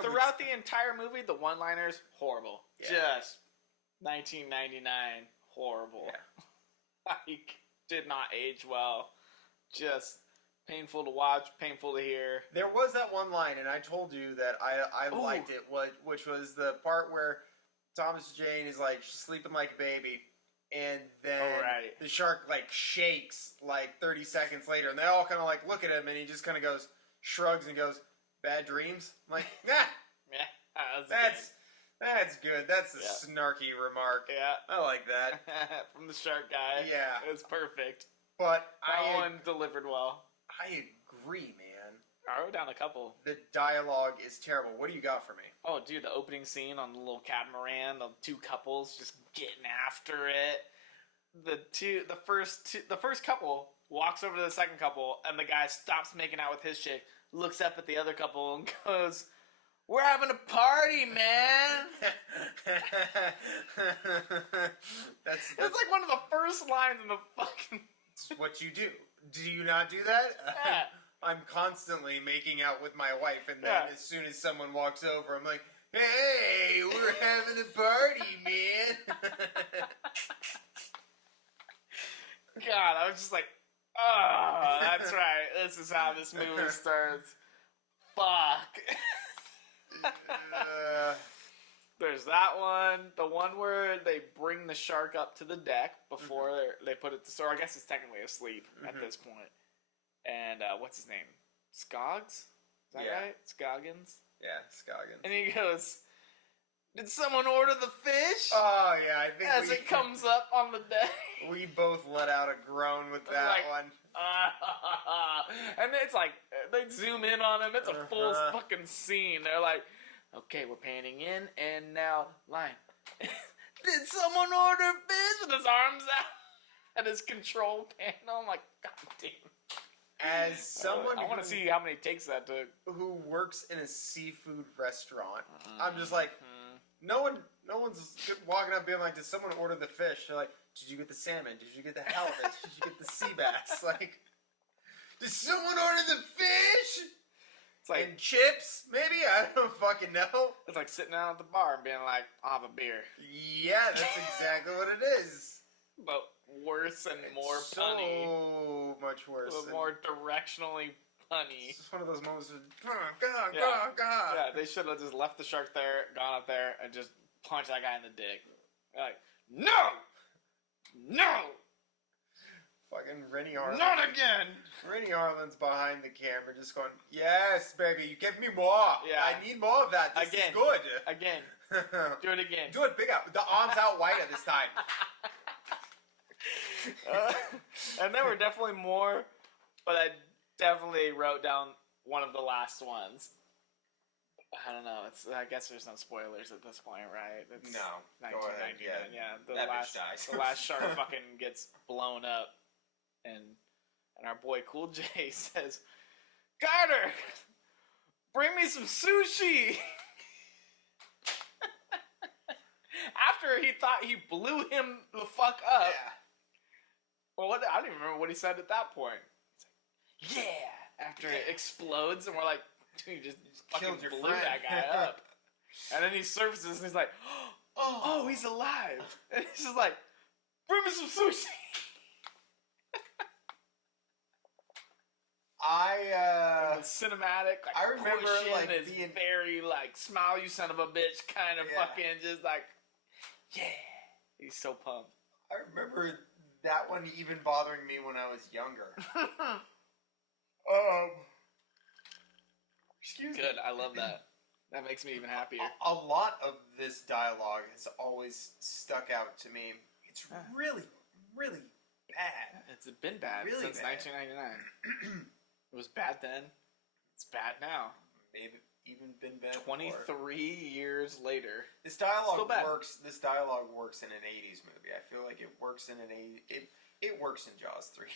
throughout the entire movie, the one-liners, horrible. Yeah. Just 1999, horrible. Yeah. Like, did not age well. Just painful to watch, painful to hear. There was that one line, and I told you that I liked it, which was the part where Thomas Jane is like, she's sleeping like a baby, and then the shark like shakes like 30 seconds later, and they all kind of like look at him, and he just kind of goes, shrugs and goes, "Bad dreams?" I'm like, nah. Yeah, that's good. That's a snarky remark. Yeah. I like that. From the shark guy. Yeah. It was perfect. But that one delivered well. I agree, man. I wrote down a couple. The dialogue is terrible. What do you got for me? Oh, dude, the opening scene on the little catamaran, the two couples just getting after it. The first couple walks over to the second couple, and the guy stops making out with his chick, looks up at the other couple, and goes, "We're having a party, man." That's it's like one of the first lines in the fucking. It's what you do. Do you not do that? Yeah. I'm constantly making out with my wife, and then as soon as someone walks over, I'm like, "Hey, we're having a party, man." God, I was just like, oh, that's right. This is how this movie starts. Fuck. There's that one. The one where they bring the shark up to the deck before they put it to... So I guess it's technically asleep at this point. and what's his name? Skoggs? Is that Yeah. right? Scoggins? Yeah, Scoggins. And he goes, "Did someone order the fish?" Oh, yeah, I think As it comes up on the deck. we both let out a groan with that Like, one. And it's like, they zoom in on him. It's a full Uh-huh. fucking scene. They're like, okay, we're panning in, and now, line. Did someone order fish? With his arms out. And his control panel. I'm like, God damn. As someone I want to see how many takes that took. who works in a seafood restaurant, I'm just like, no one's walking up being like, did someone order the fish? They're like, did you get the salmon? Did you get the halibut? Did you get the sea bass? Like, did someone order the fish? It's like, And chips? Maybe? I don't fucking know. it's like sitting down at the bar and being like, I'll have a beer. Yeah, that's exactly what it is. But worse and more so punny. much worse. So more directionally punny. It's one of those moments of, Yeah. God. Yeah, they should have just left the shark there, gone up there, and just punched that guy in the dick. Like, no! No! Fucking Rennie Harlan. Not again! Rennie Harlan's behind the camera just going, yes, baby, you give me more. Yeah. I need more of that. This Again. is good. Again. Do it again. Do it big out. The arms out wider this time. And there were definitely more, but I definitely wrote down one of the last ones. I don't know. I guess there's no spoilers at this point, right? It's No. Go ahead. 1999. Yeah, That bitch dies. the last shark fucking gets blown up, and our boy Cool J says, "Carter, bring me some sushi." After he thought he blew him the fuck up. Yeah. Well, I don't even remember what he said at that point. He's like, yeah! After it explodes, and we're like, dude, you just fucking Killed your blew friend. that guy up. And then he surfaces, and he's like, oh, he's alive. And he's just like, bring me some sushi. And the cinematic, like, I remember, pushing like, is being- very, like, smile you son of a bitch kind of Yeah. fucking just like, yeah. He's so pumped. I remember that one even bothering me when I was younger. Excuse me. Good, I love that. That makes me even happier. A lot of this dialogue has always stuck out to me. It's really, really bad. It's been bad Really since bad. 1999. It was bad then. It's bad now. Maybe even been bad 23 before. years later. This Still dialogue bad. works. This dialogue works in an '80s movie. I feel like it works in an It works in Jaws 3.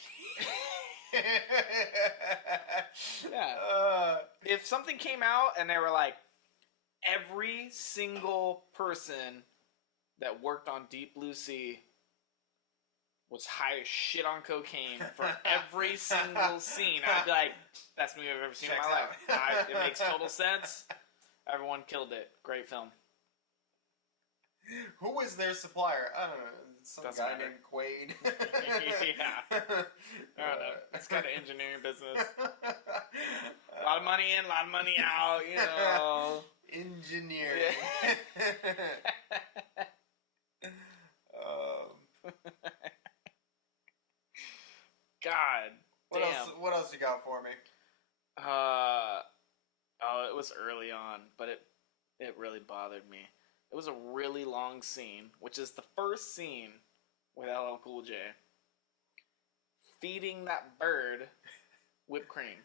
Yeah. If something came out and they were like, every single person that worked on Deep Blue Sea was high as shit on cocaine for every single scene, I'd be like, best movie I've ever seen Checks in my out. life. It makes total sense. Everyone killed it. Great film. Who was their supplier? I don't know. Some Doesn't guy matter. named Quaid. Yeah. I don't know. It's kind of engineering business. A lot of money in, a lot of money out, you know. Engineering. God What damn. else? What else you got for me? It was early on, but it really bothered me. It was a really long scene, which is the first scene with LL Cool J feeding that bird whipped cream.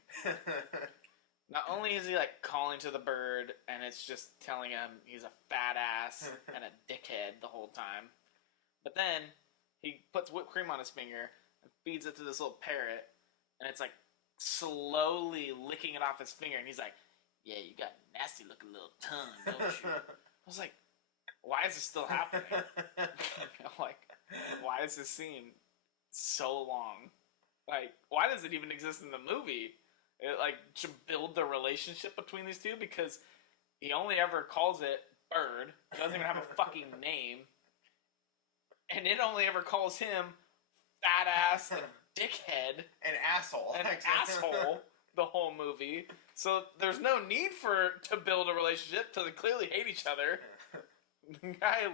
Not only is he like calling to the bird and it's just telling him he's a fat ass and a dickhead the whole time, but then he puts whipped cream on his finger and feeds it to this little parrot, and it's like slowly licking it off his finger, and he's like, "Yeah, you got a nasty looking little tongue, don't you?" I was like, why is this still happening? Like, why is this scene so long? Like, why does it even exist in the movie? It, like, to build the relationship between these two, because he only ever calls it Bird. It doesn't even have a fucking name. And it only ever calls him fat ass and dickhead. An asshole. An asshole the whole movie. So there's no need to build a relationship, because they clearly hate each other. The guy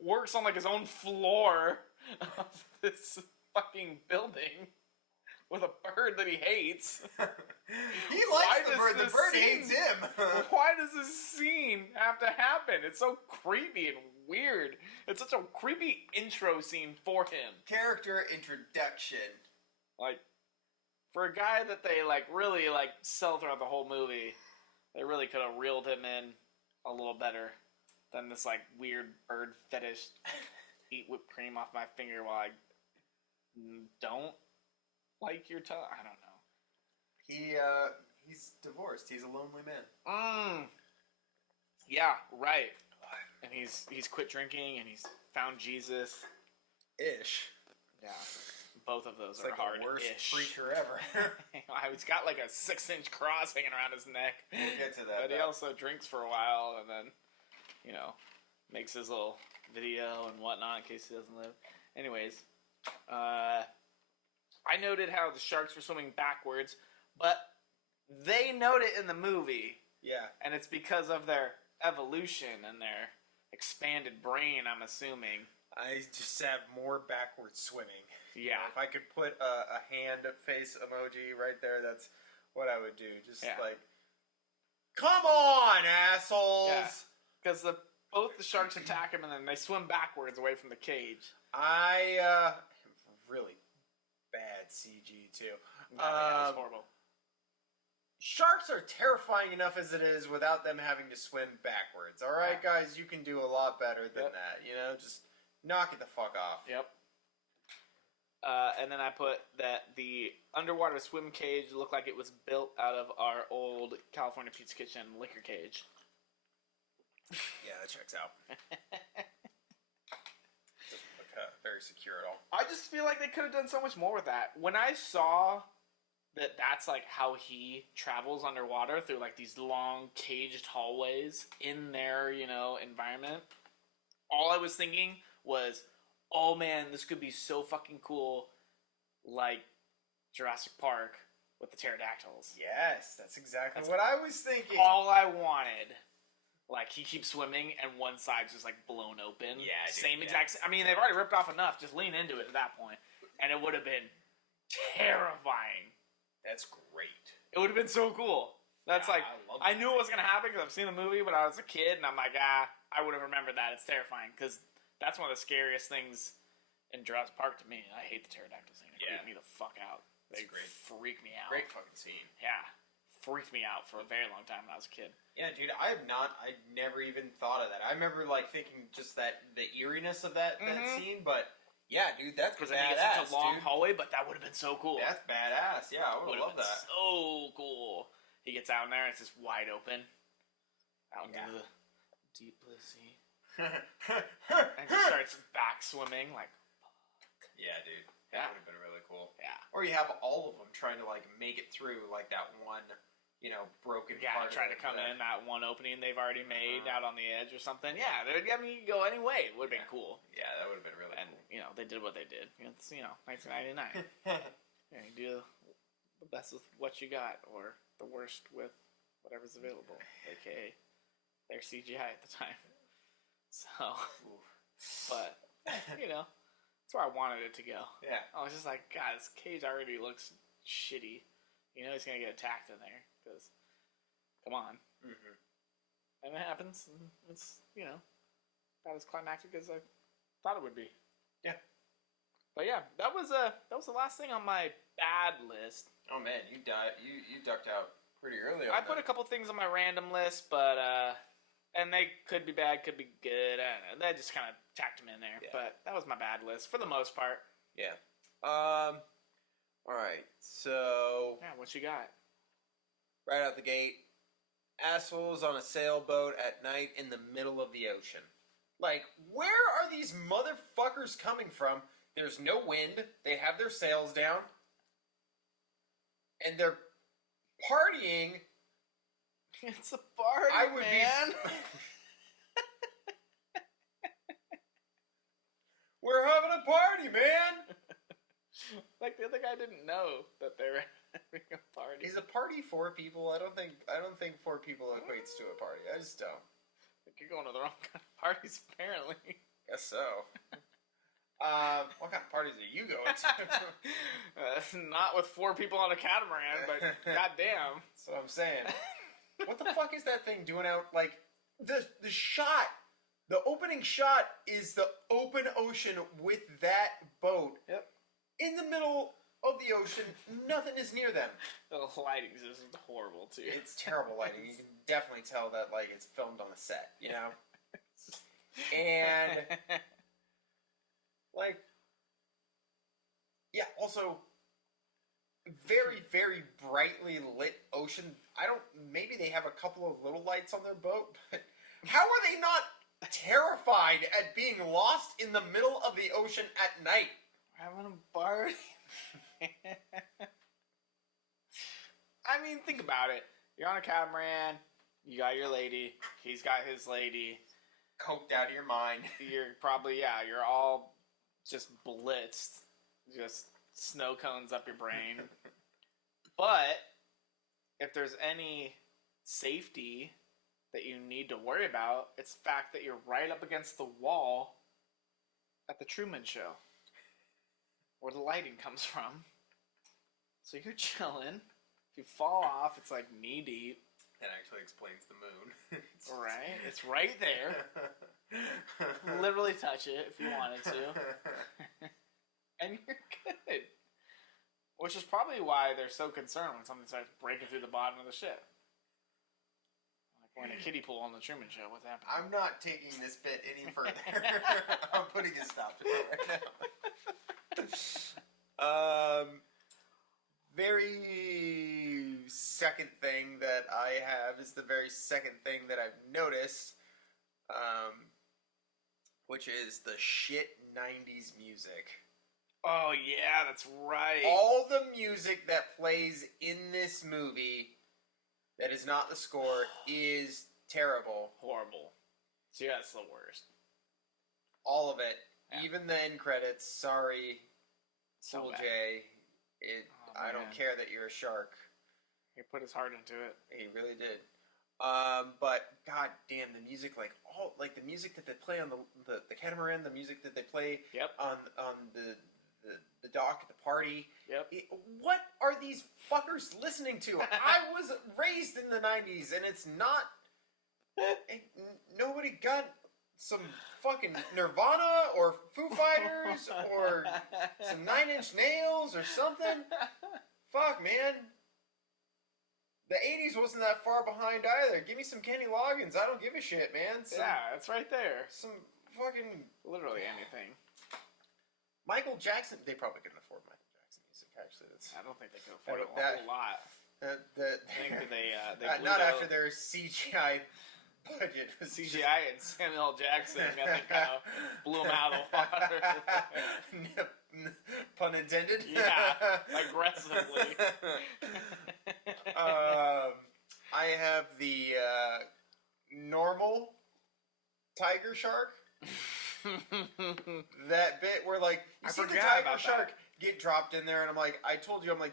works on like his own floor of this fucking building. with a bird that he hates. He likes the bird. The bird hates him. Why does this scene have to happen? It's so creepy and weird. It's such a creepy intro scene for him. Character introduction. Like, for a guy that they, like, really, like, sell throughout the whole movie, they really could have reeled him in a little better than this, like, weird bird fetish eat whipped cream off my finger while I don't like your tongue. I don't know. He's divorced. He's a lonely man. Yeah, right. And he's quit drinking and he's found Jesus. Ish. Yeah. Both of those It's are like hard. the worst ish. preacher ever. He's got like a 6-inch cross hanging around his neck. We'll get to that. But he also drinks for a while and then, makes his little video and whatnot in case he doesn't live. Anyways, I noted how the sharks were swimming backwards, but they note it in the movie. Yeah. And it's because of their evolution and their expanded brain, I'm assuming. I just have more backward swimming. Yeah. If I could put a hand face emoji right there, that's what I would do. Just like, come on, assholes! Yeah. Because both the sharks attack him and then they swim backwards away from the cage. I have really bad CG too. Yeah, it's horrible. Sharks are terrifying enough as it is without them having to swim backwards. All right, guys, you can do a lot better than that. Just knock it the fuck off. Yep. And then I put that the underwater swim cage looked like it was built out of our old California Pizza Kitchen liquor cage. Yeah, that checks out. Doesn't look very secure at all. I just feel like they could have done so much more with that. When I saw that that's like how he travels underwater through like these long caged hallways in their, environment, all I was thinking was, oh man, this could be so fucking cool, like Jurassic Park with the pterodactyls. Yes, that's exactly what I was thinking. All I wanted. Like, he keeps swimming, and one side's just, like, blown open. Yeah, dude, Same exact... I mean, they've already ripped off enough. Just lean into it at that point. And it would have been terrifying. That's great. It would have been so cool. That's I knew it was going to happen because I've seen the movie when I was a kid, and I'm like, I would have remembered that. It's terrifying, because that's one of the scariest things in Jurassic Park to me. I hate the pterodactyl scene. It creeped me the fuck out. They freak me out. Great fucking scene. Yeah. Freaked me out for a very long time when I was a kid. Yeah, dude, I never even thought of that. I remember, thinking just the eeriness of that scene, but, yeah, dude, that's badass, because I think it's such a long hallway, but that would have been so cool. That's badass, yeah, I would have loved that. So cool. He gets out in there, and it's just wide open. Out into the deep blue sea. And just starts back swimming, like, fuck. Yeah, dude. That would have been really cool. Yeah. Or you have all of them trying to, make it through, that one... broken part. Try to come in that one opening they've already made out on the edge or something. Yeah, you could go any way. It would have been cool. Yeah, that would have been really cool. And, they did what they did. It's, 1999. You do the best with what you got, or the worst with whatever's available, a.k.a. their CGI at the time. So, but, that's where I wanted it to go. Yeah. I was just like, God, this cage already looks shitty. He's going to get attacked in there. Because, come on. Mm-hmm. And it happens. And it's, about as climactic as I thought it would be. Yeah. But yeah, that was the last thing on my bad list. Oh man, you ducked out pretty early on I put a couple things on my random list, but, and they could be bad, could be good. I don't know. They just kind of tacked them in there. Yeah. But that was my bad list, for the most part. Yeah. Alright, so... Yeah, what you got? Right out the gate, assholes on a sailboat at night in the middle of the ocean. Where are these motherfuckers coming from? There's no wind, they have their sails down, and they're partying. It's a party, man! We're having a party, man! The other guy didn't know that they were having a party. Is a party 4 people? I don't think 4 people equates to a party. I just don't. I think you're going to the wrong kind of parties, apparently. Guess so. What kind of parties are you going to? Not with 4 people on a catamaran, but goddamn. That's what I'm saying. What the fuck is that thing doing out? Like, the shot, the opening shot is the open ocean with that boat. Yep. In the middle of the ocean, nothing is near them. The lighting is just horrible, too. It's terrible lighting. You can definitely tell that, like, it's filmed on the set, you know? And, like, yeah, also, very, very brightly lit ocean. Maybe they have a couple of little lights on their boat, but how are they not terrified at being lost in the middle of the ocean at night? Having a party. I mean, think about it. You're on a catamaran. You got your lady. He's got his lady. Coked out of your mind. You're probably, you're all just blitzed. Just snow cones up your brain. But if there's any safety that you need to worry about, it's the fact that you're right up against the wall at the Truman Show, where the lighting comes from. So you're chilling. If you fall off, it's like knee deep. That actually explains the moon. Right? It's right there. Literally touch it if you wanted to. And you're good. Which is probably why they're so concerned when something starts breaking through the bottom of the ship. Like we're in a kiddie pool on the Truman Show. What's happening? I'm not taking this bit any further. I'm putting a stop to it right now. Very second thing that I have is the very second thing that I've noticed, which is the shit 90s music. Oh, yeah, that's right. All the music that plays in this movie that is not the score is terrible. Horrible. So yeah, it's the worst. All of it. Yeah. Even the end credits. Sorry, So Cool bad. J. I don't man. care that you're a shark. He put his heart into it. He really did. But god damn, the music, the music that they play on the catamaran, the music that they play Yep. on the dock at the party. Yep. What are these fuckers listening to? I was raised in the 90s, and it's not. Nobody got some fucking Nirvana or Foo Fighters or some 9 Inch Nails or something. Fuck, man. The 80s wasn't that far behind either. Give me some Kenny Loggins. I don't give a shit, man. Yeah, it's right there. Some fucking... Literally anything. Michael Jackson... They probably couldn't afford Michael Jackson music, actually. I don't think they could afford a whole lot. I think that they blew not their after their CGI budget. Was CGI and Samuel L. Jackson, I think, blew them out of the water. Pun intended. Yeah, aggressively. I have the normal tiger shark. That bit where, like, you see the tiger shark get dropped in there, and I'm like,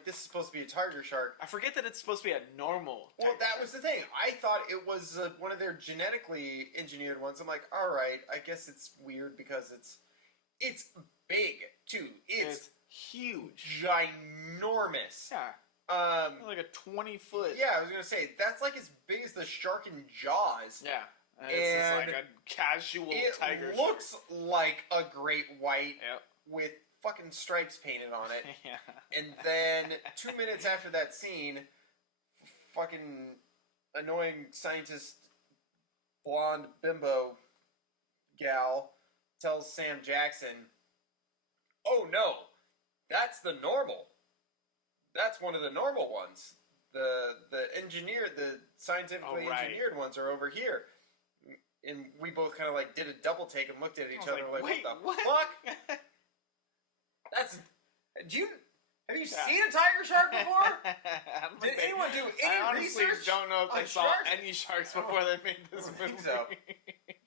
this is supposed to be a tiger shark. I forget that it's supposed to be a normal tiger Well, that shark. was the thing. I thought it was one of their genetically engineered ones. I'm like, all right, I guess it's weird because it's big too. It's huge, ginormous. Yeah. Like a 20-foot. Yeah, I was gonna say that's like as big as the shark in Jaws. Yeah. And it's just like a casual tiger It looks like a great white Yep. with fucking stripes painted on it. Yeah. And then 2 minutes after that scene, fucking annoying scientist blonde bimbo gal tells Sam Jackson, "Oh no, that's the normal. That's one of the normal ones. The scientifically engineered ones are over here." And we both kind of like did a double take and looked at each other like, wait, what the fuck? Have you seen a tiger shark before? Did anyone do any research? I honestly don't know if they saw sharks? any sharks before they made this movie. I think so.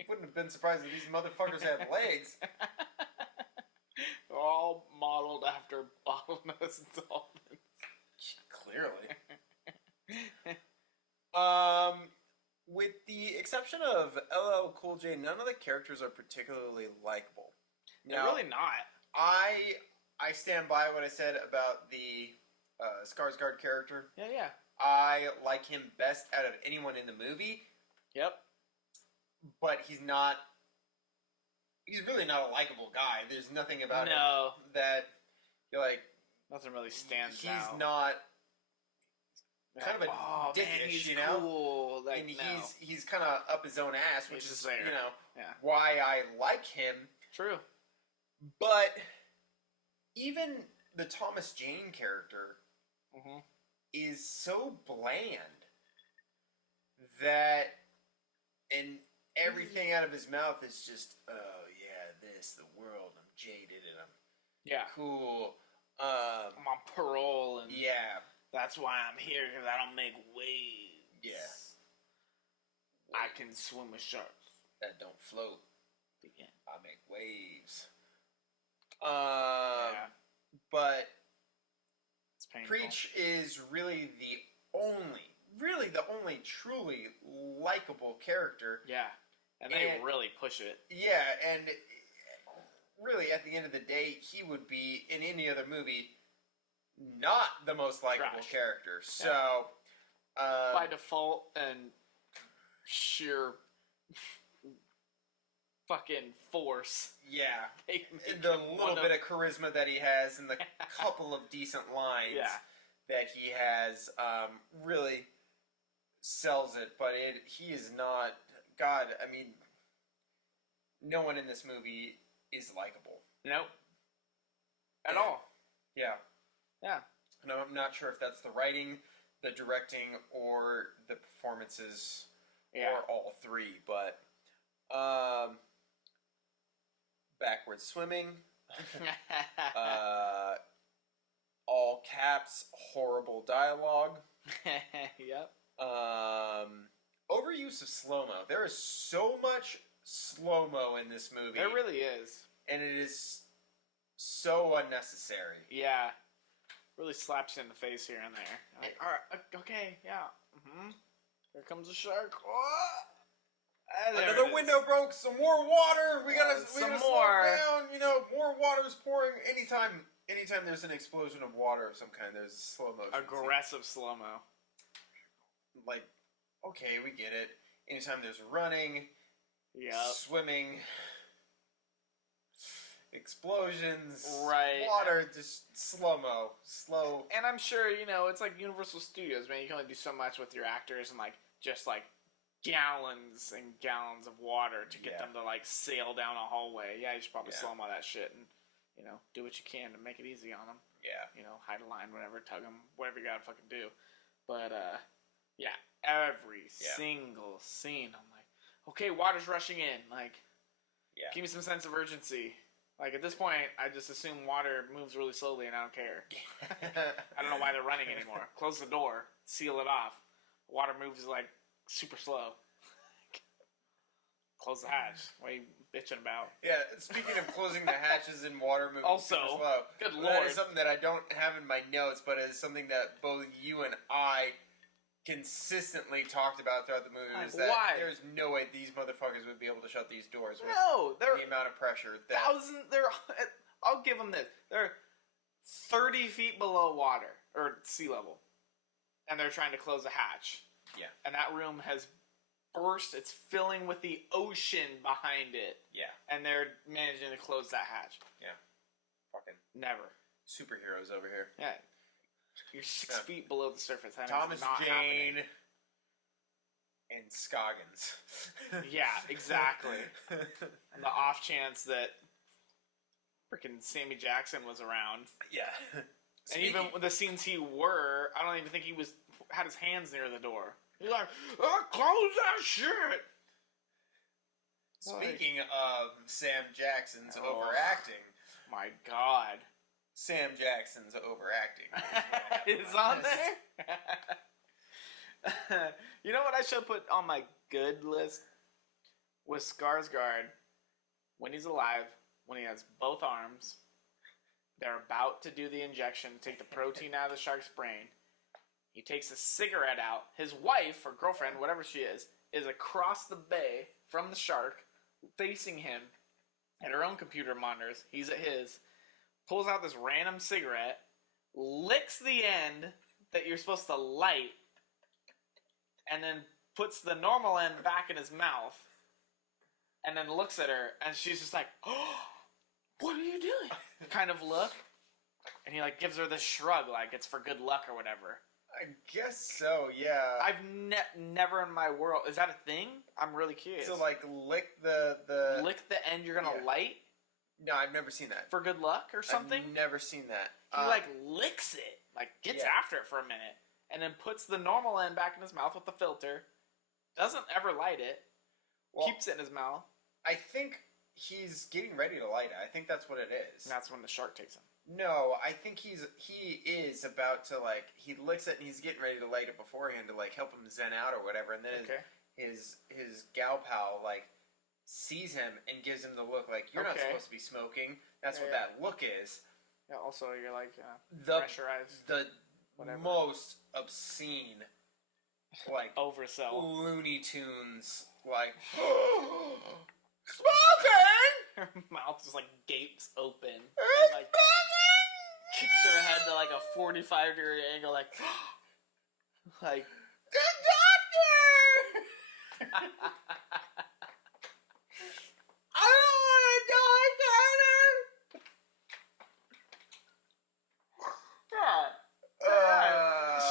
Wouldn't have been surprised if these motherfuckers had legs. They're all modeled after bottlenose dolphins. Clearly. With the exception of LL Cool J, none of the characters are particularly likable. They're really not. I stand by what I said about the Skarsgård character. Yeah. I like him best out of anyone in the movie. Yep. But he's really not a likable guy. There's nothing about him that you're like. Nothing really stands out. He's not kind of a dickish, man, he's you know? Cool. Like, and he's kind of up his own ass, which is there. Why I like him. True. But even the Thomas Jane character is so bland that, and everything out of his mouth is just, oh yeah, the world, I'm jaded and I'm cool. I'm on parole and that's why I'm here, because I don't make waves. Yeah. I can swim with sharks that don't float. Yeah. I make waves. But it's painful. Preach is really the only truly likable character. Yeah. And they really push it. Yeah, and really, at the end of the day, he would be, in any other movie, not the most likable character. So, by default and sheer fucking force. Yeah. The little bit of charisma that he has and the couple of decent lines that he has really sells it. But he is not... God, I mean, no one in this movie is likable. Nope. At all. Yeah. Yeah. And I'm not sure if that's the writing, the directing, or the performances, or all three. But backward swimming, all caps, horrible dialogue. Yep. Overuse of slow-mo. There is so much slow-mo in this movie. There really is. And it is so unnecessary. Yeah. Really slaps you in the face here and there. Like, all right, okay, yeah. Here comes a shark. Another window broke. Some more water. We gotta slow down. You know, more water's pouring. Anytime there's an explosion of water of some kind, there's slow motion. Aggressive slow mo. Like, okay, we get it. Anytime there's running, swimming, explosions, water, just slow-mo, slow. And I'm sure, it's like Universal Studios, man. You can only do so much with your actors and, just gallons and gallons of water to get them to, sail down a hallway. Yeah, you should probably slow-mo that shit and, do what you can to make it easy on them. Yeah. Hide a line, whatever, tug them, whatever you gotta fucking do. But, every single scene, I'm like, okay, water's rushing in. Give me some sense of urgency. At this point, I just assume water moves really slowly and I don't care. I don't know why they're running anymore. Close the door. Seal it off. Water moves, super slow. Close the hatch. What are you bitching about? Yeah, speaking of closing the hatches and water moving super slow. Good lord. That is something that I don't have in my notes, but it is something that both you and I consistently talked about throughout the movie. Is that there's no way these motherfuckers would be able to shut these doors with the amount of pressure. I'll give them this. They're 30 feet below water, or sea level, and they're trying to close a hatch. Yeah. And that room has burst. It's filling with the ocean behind it. Yeah. And they're managing to close that hatch. Yeah. Fucking never. Superheroes over here. Yeah. You're 6 feet below the surface. That Thomas not Jane happening. and Scoggins. Yeah, exactly. And the off chance that freaking Sammy Jackson was around. Yeah. And even the scenes I don't even think he had his hands near the door. He's like, close that shit! Speaking of Sam Jackson's overacting. My God. Sam Jackson's overacting. It's on there? You know what I should put on my good list? With Skarsgård, when he's alive, when he has both arms, they're about to do the injection, take the protein out of the shark's brain. He takes a cigarette out. His wife, or girlfriend, whatever she is across the bay from the shark, facing him, at her own computer monitors. He's at his. Pulls out this random cigarette, licks the end that you're supposed to light, and then puts the normal end back in his mouth, and then looks at her, and she's just like, "Oh, what are you doing?" kind of look. And he, like, gives her this shrug, like it's for good luck or whatever. I guess so, yeah. I've never in my world... Is that a thing? I'm really curious. So, like, lick the... Lick the end you're gonna light? No, I've never seen that. For good luck or something? I've never seen that. He, like, licks it. Like, gets after it for a minute. And then puts the normal end back in his mouth with the filter. Doesn't ever light it. Well, keeps it in his mouth. I think he's getting ready to light it. I think that's what it is. And that's when the shark takes him. No, I think he is about to, like, he licks it and he's getting ready to light it beforehand to, like, help him zen out or whatever. And then his gal pal, like, sees him and gives him the look like, you're not supposed to be smoking. That's what that look is. Yeah, also, you're, like, pressurized. The most obscene, like, oversell. Looney Tunes, like, smoking! Her mouth just, like, gapes open. And, like, kicks her head to, like, a 45-degree angle, like, like, the doctor! I don't want to die, Tanner!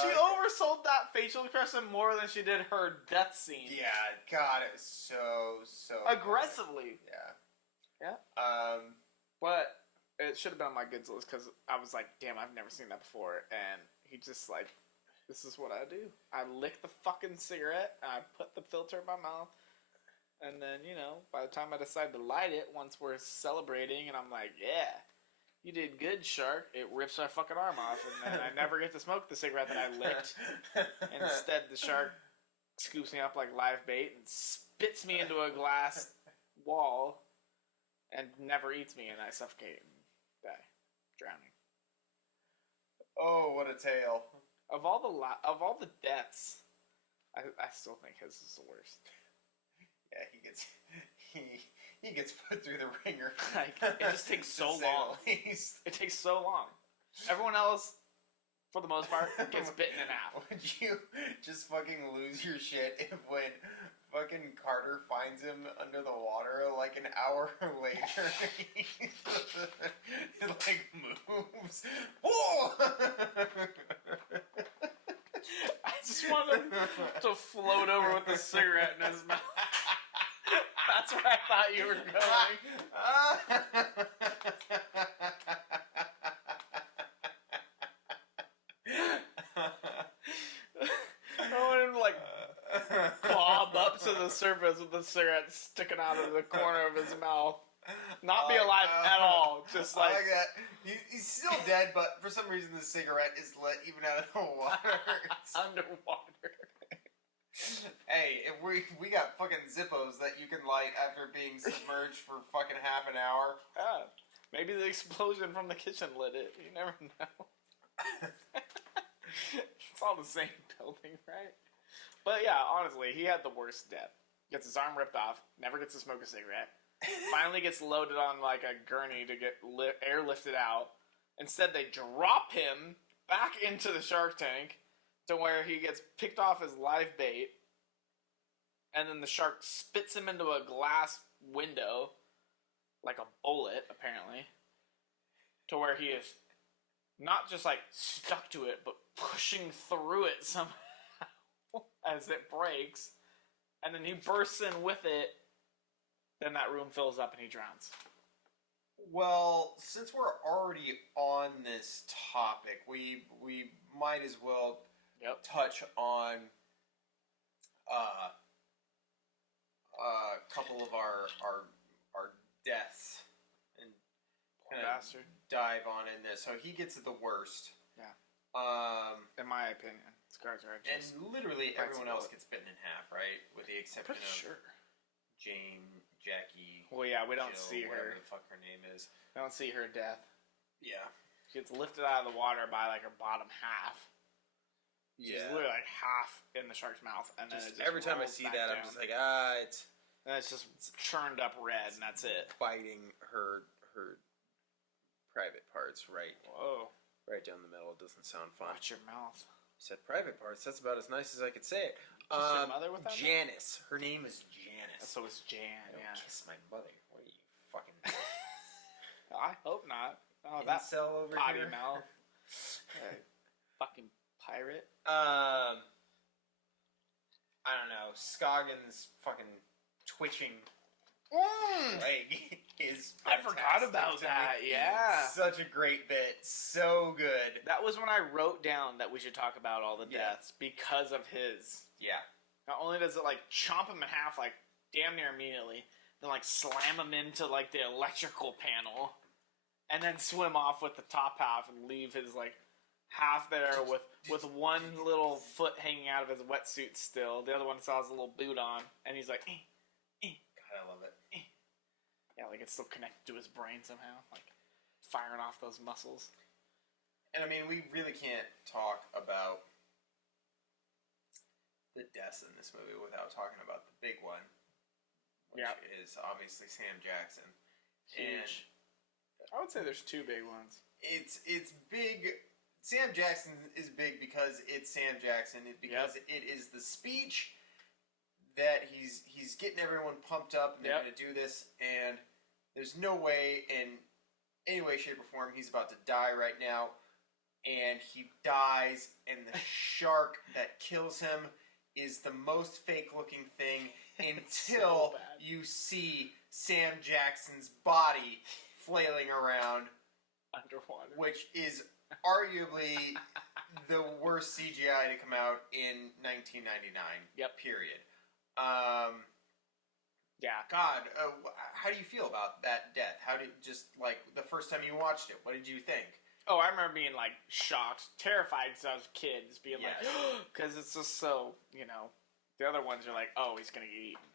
She oversold that facial expression more than she did her death scene. Yeah, God, it was so aggressively. Yeah. But it should have been on my goods list because I was like, damn, I've never seen that before. And he just like, this is what I do. I lick the fucking cigarette, I put the filter in my mouth, and then, you know, by the time I decide to light it, once we're celebrating, and I'm like, yeah, you did good, shark, it rips my fucking arm off, and then I never get to smoke the cigarette that I licked. Instead, the shark scoops me up like live bait and spits me into a glass wall and never eats me, and I suffocate and die, drowning. Oh, what a tale! Of all the deaths, I still think his is the worst. Yeah, he gets put through the ringer. Like, it just takes so long. It takes so long. Everyone else, for the most part, gets bitten in half. Would you just fucking lose your shit if when fucking Carter finds him under the water like an hour later, it like moves? Whoa! I just want him to float over with a cigarette in his mouth. That's where I thought you were going. I want him to like bob up to the surface with the cigarette sticking out of the corner of his mouth. Not be alive at all. Just like, like that. He's still dead, but for some reason the cigarette is lit even out of the water. Underwater. Hey, if we got fucking Zippos that you can light after being submerged for fucking half an hour. Yeah. Maybe the explosion from the kitchen lit it. You never know. It's all the same building, right? But yeah, honestly, he had the worst death. Gets his arm ripped off, never gets to smoke a cigarette. Finally gets loaded on like a gurney to get airlifted out. Instead, they drop him back into the shark tank to where he gets picked off as live bait. And then the shark spits him into a glass window like a bullet, apparently. To where he is not just like stuck to it, but pushing through it somehow as it breaks. And then he bursts in with it. Then that room fills up and he drowns. Well, since we're already on this topic, we might as well touch on a couple of our deaths and kind of dive on in this. So he gets it the worst. Yeah. In my opinion, scars are just and literally everyone else gets bitten in half, right? With the exception of Jackie. Well, yeah, we don't Jill, see her. Whatever the fuck her name is. We don't see her death. Yeah. She gets lifted out of the water by like her bottom half. She's literally like half in the shark's mouth, and then it just every time I see that, I'm just like, it's. And it's just churned up red, and that's it. Biting her private parts right down the middle. It doesn't sound fun. Watch your mouth. You said private parts. That's about as nice as I could say it. Kiss your mother with that? Janice. Her name is Janice. So it's Jan. Don't kiss my mother. What are you fucking? I hope not. Oh, that's over potty here. mouth. Fucking pirate. I don't know. Scoggins' fucking twitching leg is I forgot about that. Yeah. Such a great bit. So good. That was when I wrote down that we should talk about all the deaths because of his. Yeah. Not only does it like chomp him in half like damn near immediately, then like slam him into like the electrical panel, and then swim off with the top half and leave his like half there with one little foot hanging out of his wetsuit still. The other one still has a little boot on, and he's like, God, I love it. Yeah, like it's still connected to his brain somehow, like firing off those muscles. And I mean, we really can't talk about the deaths in this movie without talking about the big one, which is obviously Sam Jackson. Huge. And I would say there's two big ones. It's big. Sam Jackson is big because it's Sam Jackson. Because it is the speech that he's getting everyone pumped up and they're going to do this, and there's no way in any way, shape, or form he's about to die right now, and he dies, and the shark that kills him is the most fake-looking thing until you see Sam Jackson's body flailing around underwater, which is arguably the worst CGI to come out in 1999. Period. God, how do you feel about that death? How did the first time you watched it? What did you think? Oh, I remember being like shocked, terrified because I was a kid, just being like, because it's just so The other ones are like, oh, he's gonna get eaten.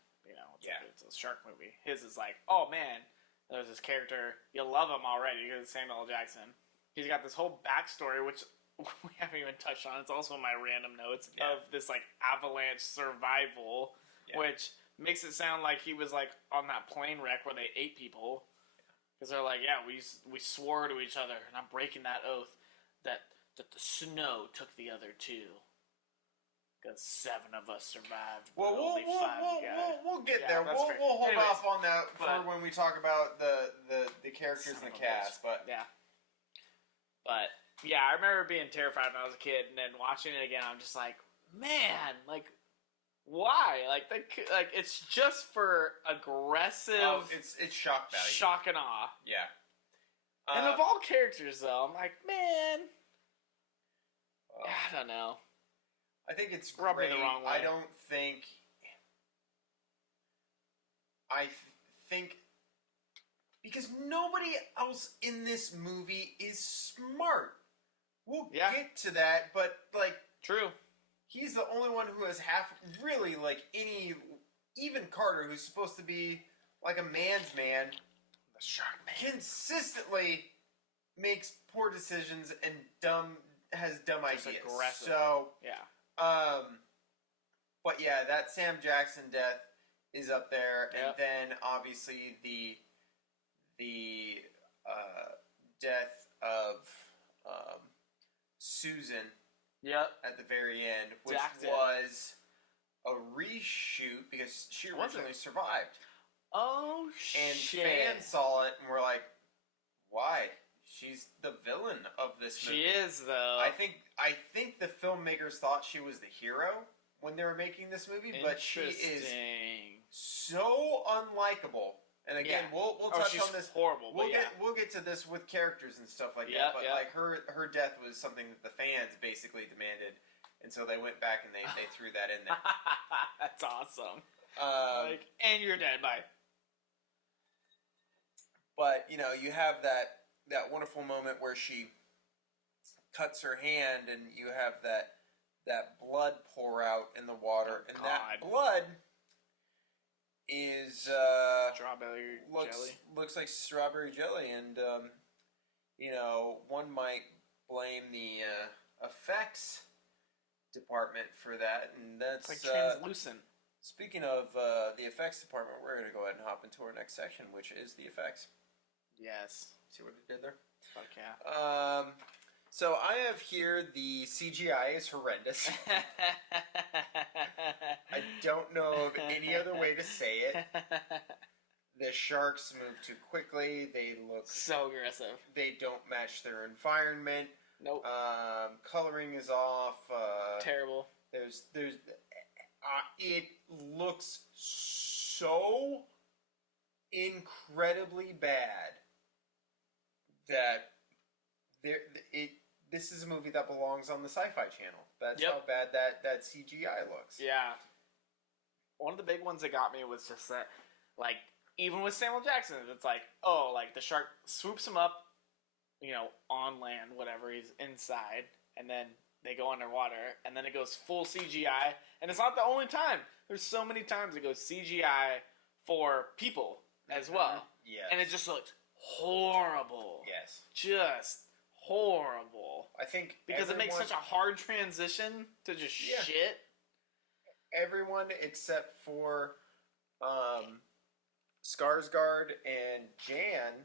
It's a shark movie. His is like, oh man, there's this character, you love him already because it's Samuel L. Jackson. He's got this whole backstory, which we haven't even touched on. It's also in my random notes of this like avalanche survival, which makes it sound like he was like on that plane wreck where they ate people, because they're like, we swore to each other, and I'm breaking that oath that the snow took the other two, because 7 of us survived. Well, we'll get there. We'll hold off on that for when we talk about the characters and the cast. But yeah, I remember being terrified when I was a kid, and then watching it again, I'm just like, man, like, why? Like, it's just for aggressive. Oh, it's shock value, shock and awe. Yeah. And of all characters, though, I'm like, man, I don't know. I think it's rubbed me great. The wrong way. I think because nobody else in this movie is smart. We'll get to that, but like, true. He's the only one who has even Carter, who's supposed to be like a man's man, the shark man, consistently makes poor decisions and has dumb just ideas. Aggressive. So but that Sam Jackson death is up there, and then obviously the death of Susan. At the very end, which was a reshoot because she originally survived. Oh shit! And fans saw it and were like, "Why? She's the villain of this movie." She is, though. I think the filmmakers thought she was the hero when they were making this movie, but she is so unlikable. And again, we'll touch on this. Horrible. We'll get to this with characters and stuff like that. But like her death was something that the fans basically demanded, and so they went back and they threw that in there. That's awesome. And you're dead, bye. But you have that wonderful moment where she cuts her hand, and you have that blood pour out in the water, and that blood is strawberry jelly. Looks like strawberry jelly, and one might blame the effects department for that, and that's it's like translucent. Speaking of the effects department, we're going to go ahead and hop into our next section, which is the effects. Yes. See what it did there? Fuck yeah. So I have here the CGI is horrendous. I don't know of any other way to say it. The sharks move too quickly. They look so aggressive. They don't match their environment. Nope. Coloring is off. Terrible. It looks so incredibly bad that this is a movie that belongs on the Sci-Fi Channel. That's how bad that CGI looks. Yeah. One of the big ones that got me was just that, like, even with Samuel Jackson, it's like, oh, like, the shark swoops him up, you know, on land, whatever, he's inside, and then they go underwater, and then it goes full CGI, and it's not the only time. There's so many times it goes CGI for people as well. Yes. And it just looks horrible. Yes. Just horrible. I think because it makes such a hard transition to just shit. Everyone except for Skarsgård and Jan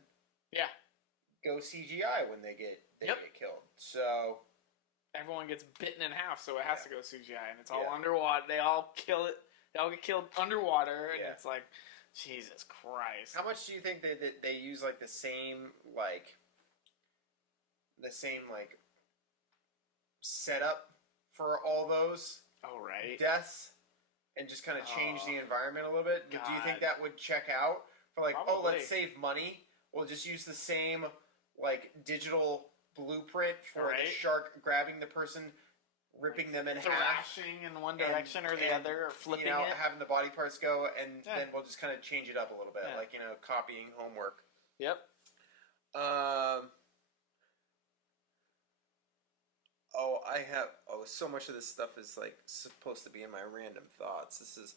go CGI when they get killed. So everyone gets bitten in half, so it has to go CGI, and it's all underwater. They all kill it. They all get killed underwater, and it's like, Jesus Christ. How much do you think they use like the same setup for all those deaths, and just kind of change the environment a little bit? God. Do you think that would check out for like, Probably. let's save money? We'll just use the same like digital blueprint for the shark grabbing the person, ripping them in half, thrashing in one direction or the other, or flipping it, having the body parts go, and then we'll just kind of change it up a little bit, like copying homework. Yep. So much of this stuff is like supposed to be in my random thoughts. This is,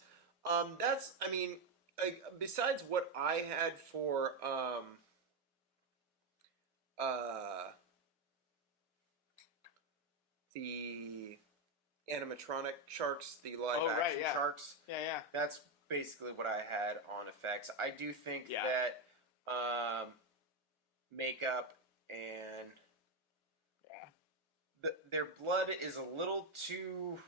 besides what I had for, the animatronic sharks, the live action sharks. Yeah. That's basically what I had on effects. I do think that makeup and their blood is a little too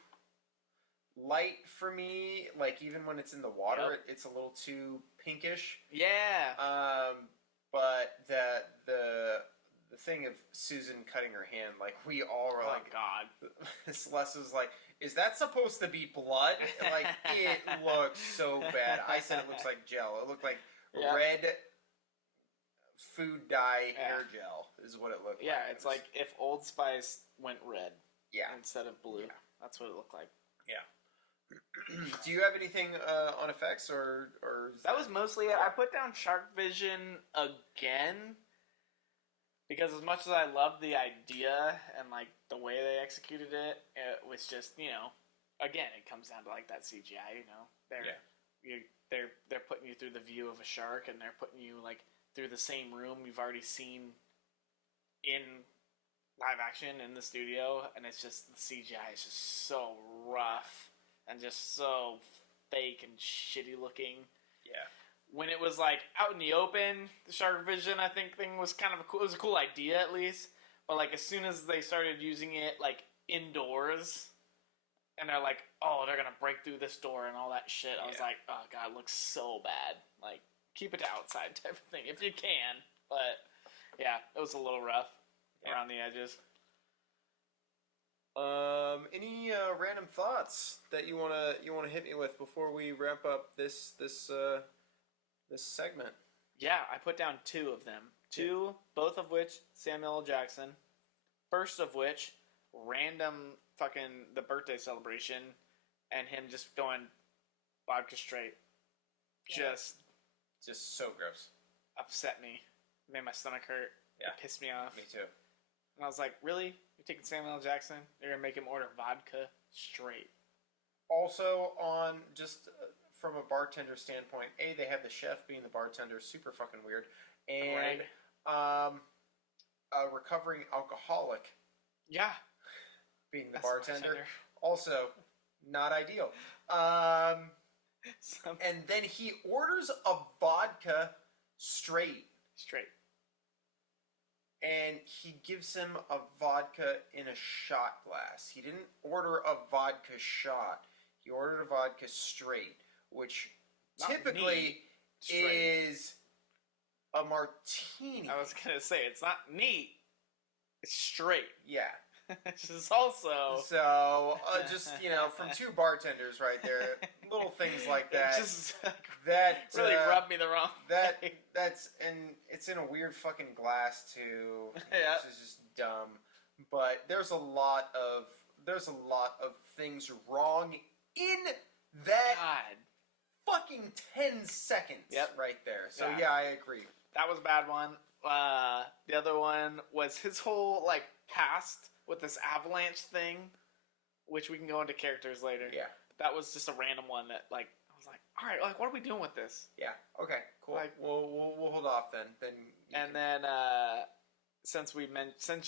light for me. Like, even when it's in the water, it's a little too pinkish. Yeah. But the thing of Susan cutting her hand, like, we all were like, God. Celeste was like, is that supposed to be blood? Like, it looks so bad. I said it looks like gel. It looked like red food dye hair gel is what it looked like. Yeah, it's like if Old Spice went red instead of blue. Yeah. That's what it looked like. Yeah. Do you have anything on effects or that was mostly it. I put down Shark Vision again because as much as I love the idea and like the way they executed it, it was just, again, it comes down to like that CGI, they're putting you through the view of a shark, and they're putting you like through the same room you've already seen in live action in the studio, and it's just the CGI is just so rough and just so fake and shitty looking. Yeah. When it was like out in the open, the Shark Vision thing was kind of it was a cool idea at least, but like as soon as they started using it like indoors, and they're like, oh, they're gonna break through this door and all that shit, I was like, oh god, it looks so bad. Like, keep it to outside type of thing if you can. But yeah, it was a little rough around the edges. Any random thoughts that you wanna hit me with before we wrap up this segment? Yeah, I put down two of them. Two, both of which Samuel L. Jackson. First of which, random fucking the birthday celebration and him just going vodka straight. Just so gross. Upset me. Made my stomach hurt. Yeah. It pissed me off. Me too. And I was like, really? You're taking Samuel L. Jackson? You're going to make him order vodka straight. Also, on just from a bartender standpoint, they have the chef being the bartender, super fucking weird. And a recovering alcoholic being the bartender, also not ideal. And then he orders a vodka straight. And he gives him a vodka in a shot glass. He didn't order a vodka shot. He ordered a vodka straight, which Not typically neat, straight. is a martini. I was gonna say it's not neat. It's straight. Yeah. Which is also So, just, from two bartenders right there, little things like that. It just that really rubbed me the wrong way. And it's in a weird fucking glass too, Yeah. which is just dumb. But there's a lot of things wrong in that God. fucking 10 seconds right there. So yeah, I agree. That was a bad one. The other one was his whole past with this avalanche thing, which we can go into characters later. Yeah. That was just a random one that I was like, all right, what are we doing with this? Yeah. Okay. Cool. We'll hold off then. Then since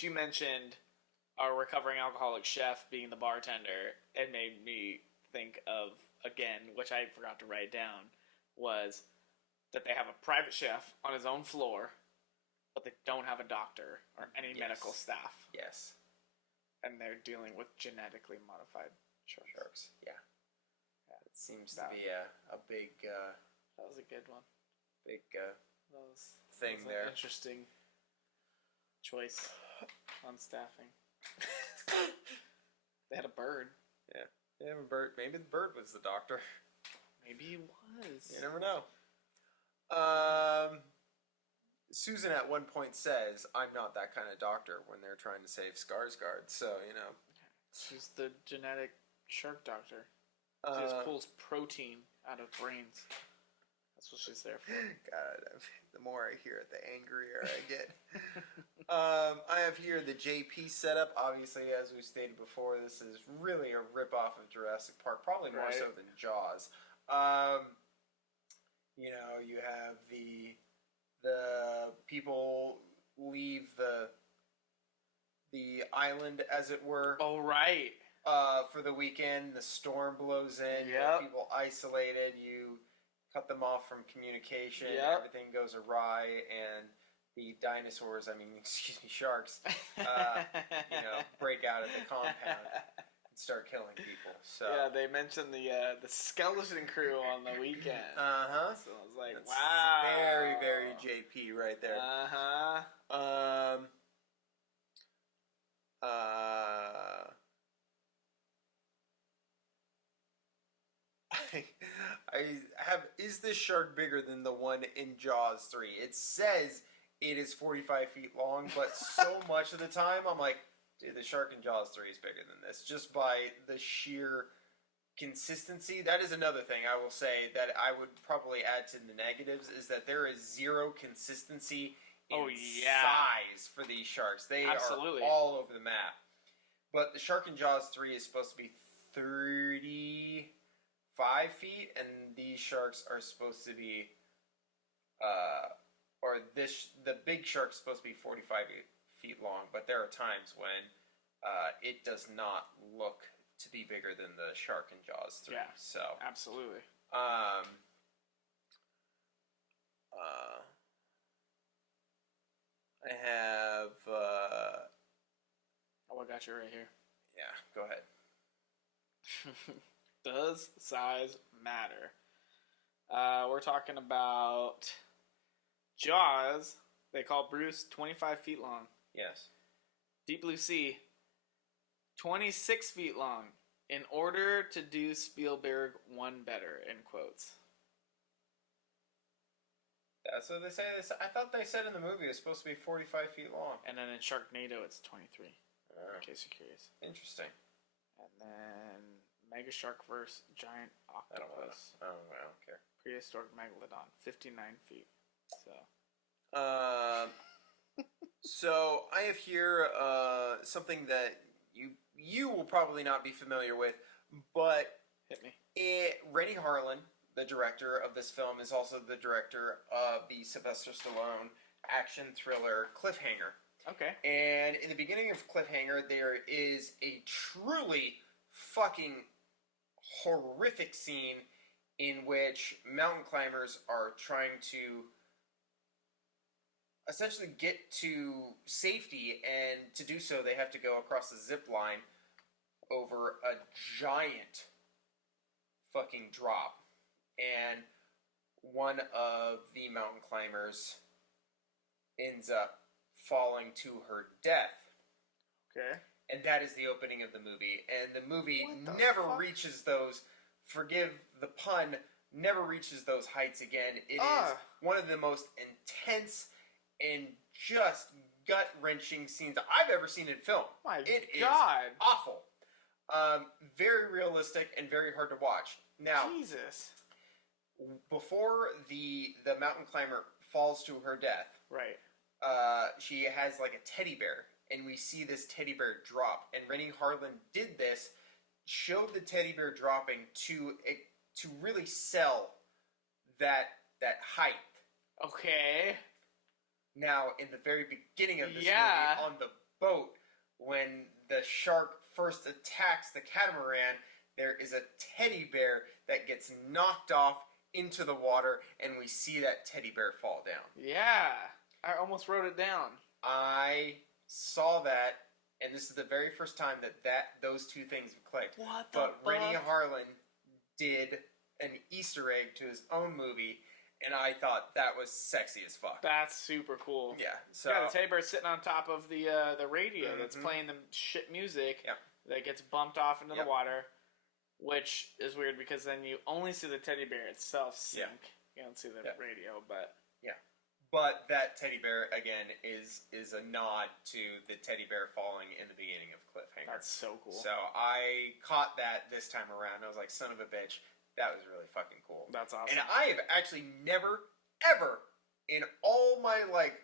you mentioned our recovering alcoholic chef being the bartender, it made me think of again, which I forgot to write down, was that they have a private chef on his own floor, but they don't have a doctor or any medical staff. Yes. And they're dealing with genetically modified sharks. Yeah. It seems to be a big... that was a good one. Big thing there. An interesting choice on staffing. They had a bird. Yeah. They have a bird. Maybe the bird was the doctor. Maybe he was. You never know. Susan at one point says, "I'm not that kind of doctor," when they're trying to save Skarsgård. So, She's the genetic shark doctor. She just pulls protein out of brains. That's what she's there for. God, the more I hear it, the angrier I get. I have here the JP setup. Obviously, as we stated before, this is really a rip-off of Jurassic Park, probably more so than Jaws. You have the people leave the island, as it were. Oh, right. For the weekend, the storm blows in. Yep. You have people isolated. You cut them off from communication. Yep. Everything goes awry, and the dinosaurs, sharks, break out of the compound and start killing people. So yeah, they mentioned the skeleton crew on the weekend. So I was like, that's wow, very, very JP right there. I have. Is this shark bigger than the one in Jaws 3? It says it is 45 feet long, but so much of the time I'm like, dude, the shark in Jaws 3 is bigger than this, just by the sheer consistency. That is another thing I will say that I would probably add to the negatives, is that there is zero consistency in size for these sharks. They are all over the map. But the shark in Jaws 3 is supposed to be 35 feet, and these sharks are supposed to be, the big shark's supposed to be 45 feet long, but there are times when it does not look to be bigger than the shark in Jaws 3. Yeah, so absolutely. I have. I got you right here. Yeah, go ahead. Does size matter? We're talking about Jaws. They call Bruce 25 feet long. Yes. Deep Blue Sea, 26 feet long. In order to do Spielberg one better, in quotes. That's what they say. I thought they said in the movie it's supposed to be 45 feet long. And then in Sharknado, it's 23. In case you're curious. Interesting. And then Mega Shark vs. Giant Octopus. I don't care. Prehistoric Megalodon, 59 feet. So I have here something that you will probably not be familiar with, but hit me. Rennie Harlan, the director of this film, is also the director of the Sylvester Stallone action thriller Cliffhanger. Okay. And in the beginning of Cliffhanger, there is a truly fucking horrific scene in which mountain climbers are trying to essentially get to safety, and to do so they have to go across a zip line over a giant fucking drop. And one of the mountain climbers ends up falling to her death. Okay. And that is the opening of the movie. And the movie What the never fuck? reaches those, forgive the pun, never reaches those heights again. It is one of the most intense and just gut-wrenching scenes I've ever seen in film. My It is God. awful. Very realistic and very hard to watch. Now, Jesus. before the mountain climber falls to her death, Right. she has like a teddy bear, and we see this teddy bear drop. And Rennie Harlan did this, showed the teddy bear dropping to really sell that height. Okay. Now, in the very beginning of this Yeah. movie, on the boat, when the shark first attacks the catamaran, there is a teddy bear that gets knocked off into the water, and we see that teddy bear fall down. Yeah. I almost wrote it down. I saw that, and this is the very first time that those two things clicked. What the But fuck? Rennie Harlan did an Easter egg to his own movie, and I thought that was sexy as fuck. That's super cool. Yeah, so Yeah, the teddy bear sitting on top of the radio that's playing the shit music Yep. that gets bumped off into Yep. the water, which is weird because then you only see the teddy bear itself sink. Yeah. You don't see the Yeah. radio, but But that teddy bear again is a nod to the teddy bear falling in the beginning of Cliffhanger. that's so cool. So I caught that this time around. I was like, son of a bitch, that was really fucking cool. That's awesome. And I have actually never, ever, in all my like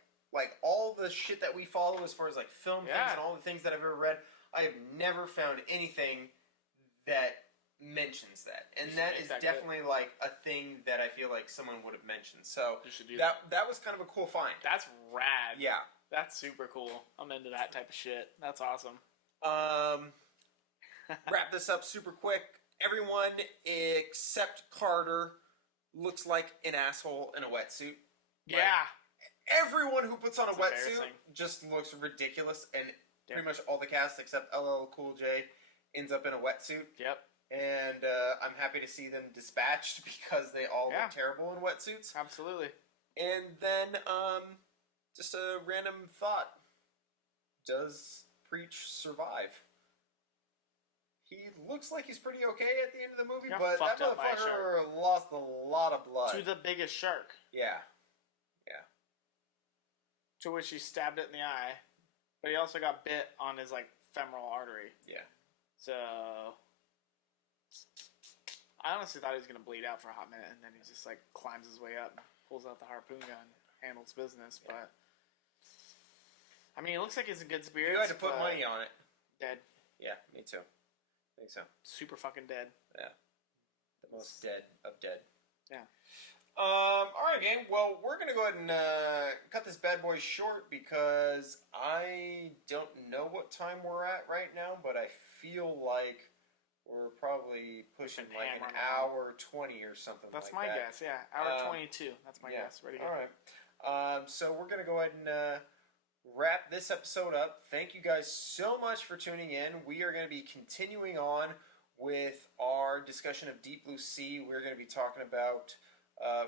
all the shit that we follow as far as like film things Yeah. and all the things that I've ever read, I have never found anything that mentions that. And should that make is that definitely like a thing that I feel like someone would have mentioned. So You should do that. that was kind of a cool find. That's rad. Yeah. That's super cool. I'm into that type of shit. That's awesome. Wrap this up super quick. Everyone except Carter looks like an asshole in a wetsuit. Yeah. Everyone who puts on a It's wetsuit embarrassing. just looks ridiculous, and Yep. pretty much all the cast except LL Cool J ends up in a wetsuit. Yep. And I'm happy to see them dispatched because they all Yeah. look terrible in wetsuits. Absolutely. And then, just a random thought. Does Preach survive? He looks like he's pretty okay at the end of the movie, Got but that fucked up by a motherfucker lost a lot of blood. To the biggest shark. Yeah. To which he stabbed it in the eye. But he also got bit on his like femoral artery. Yeah. So I honestly thought he was gonna bleed out for a hot minute, and then he just like climbs his way up, pulls out the harpoon gun, handles business. Yeah. But I mean, it looks like he's in good If spirits. you had to put but money on it. dead, Yeah, me too. I think so. super fucking dead. Yeah. The most dead of dead. Yeah. Alright, gang. Well, we're going to go ahead and cut this bad boy short because I don't know what time we're at right now, but I feel like we're probably pushing Been like an hammering hour 20 or something That's like my that. guess. Yeah, hour 22. That's my Yeah. guess. Ready to All go. right. So we're going to go ahead and wrap this episode up. Thank you guys so much for tuning in. We are going to be continuing on with our discussion of Deep Blue Sea. We're going to be talking about,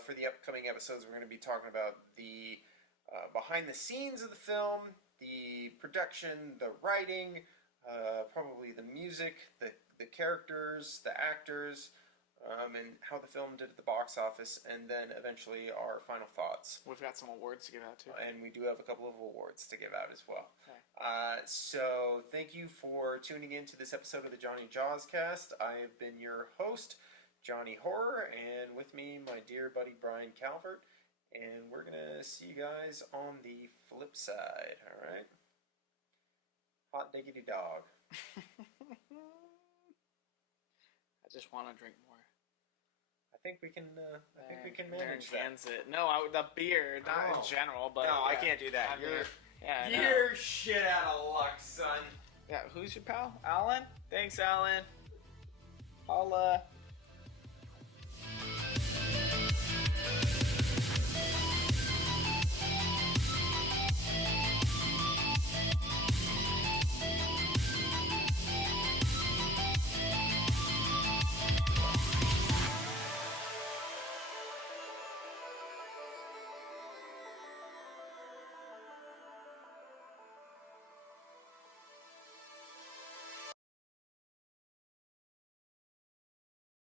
for the upcoming episodes, we're going to be talking about the behind the scenes of the film, the production, the writing, probably the music, the characters, the actors, and how the film did at the box office, and then eventually our final thoughts. We've got some awards to give out too. And we do have a couple of awards to give out as well. Okay. So thank you for tuning in to this episode of the Jony Jawscast. I have been your host, Johnny Horror, and with me, my dear buddy Brian Calvert. And we're going to see you guys on the flip side, all right? Hot diggity dog. I just want to drink more. I think we can manage that. Cans it. No, the beer, not Oh. in general, but No, I yeah. can't do that. I mean, You're yeah, I know. you're shit out of luck, son. Yeah, who's your pal? Alan? Thanks, Alan. Holla.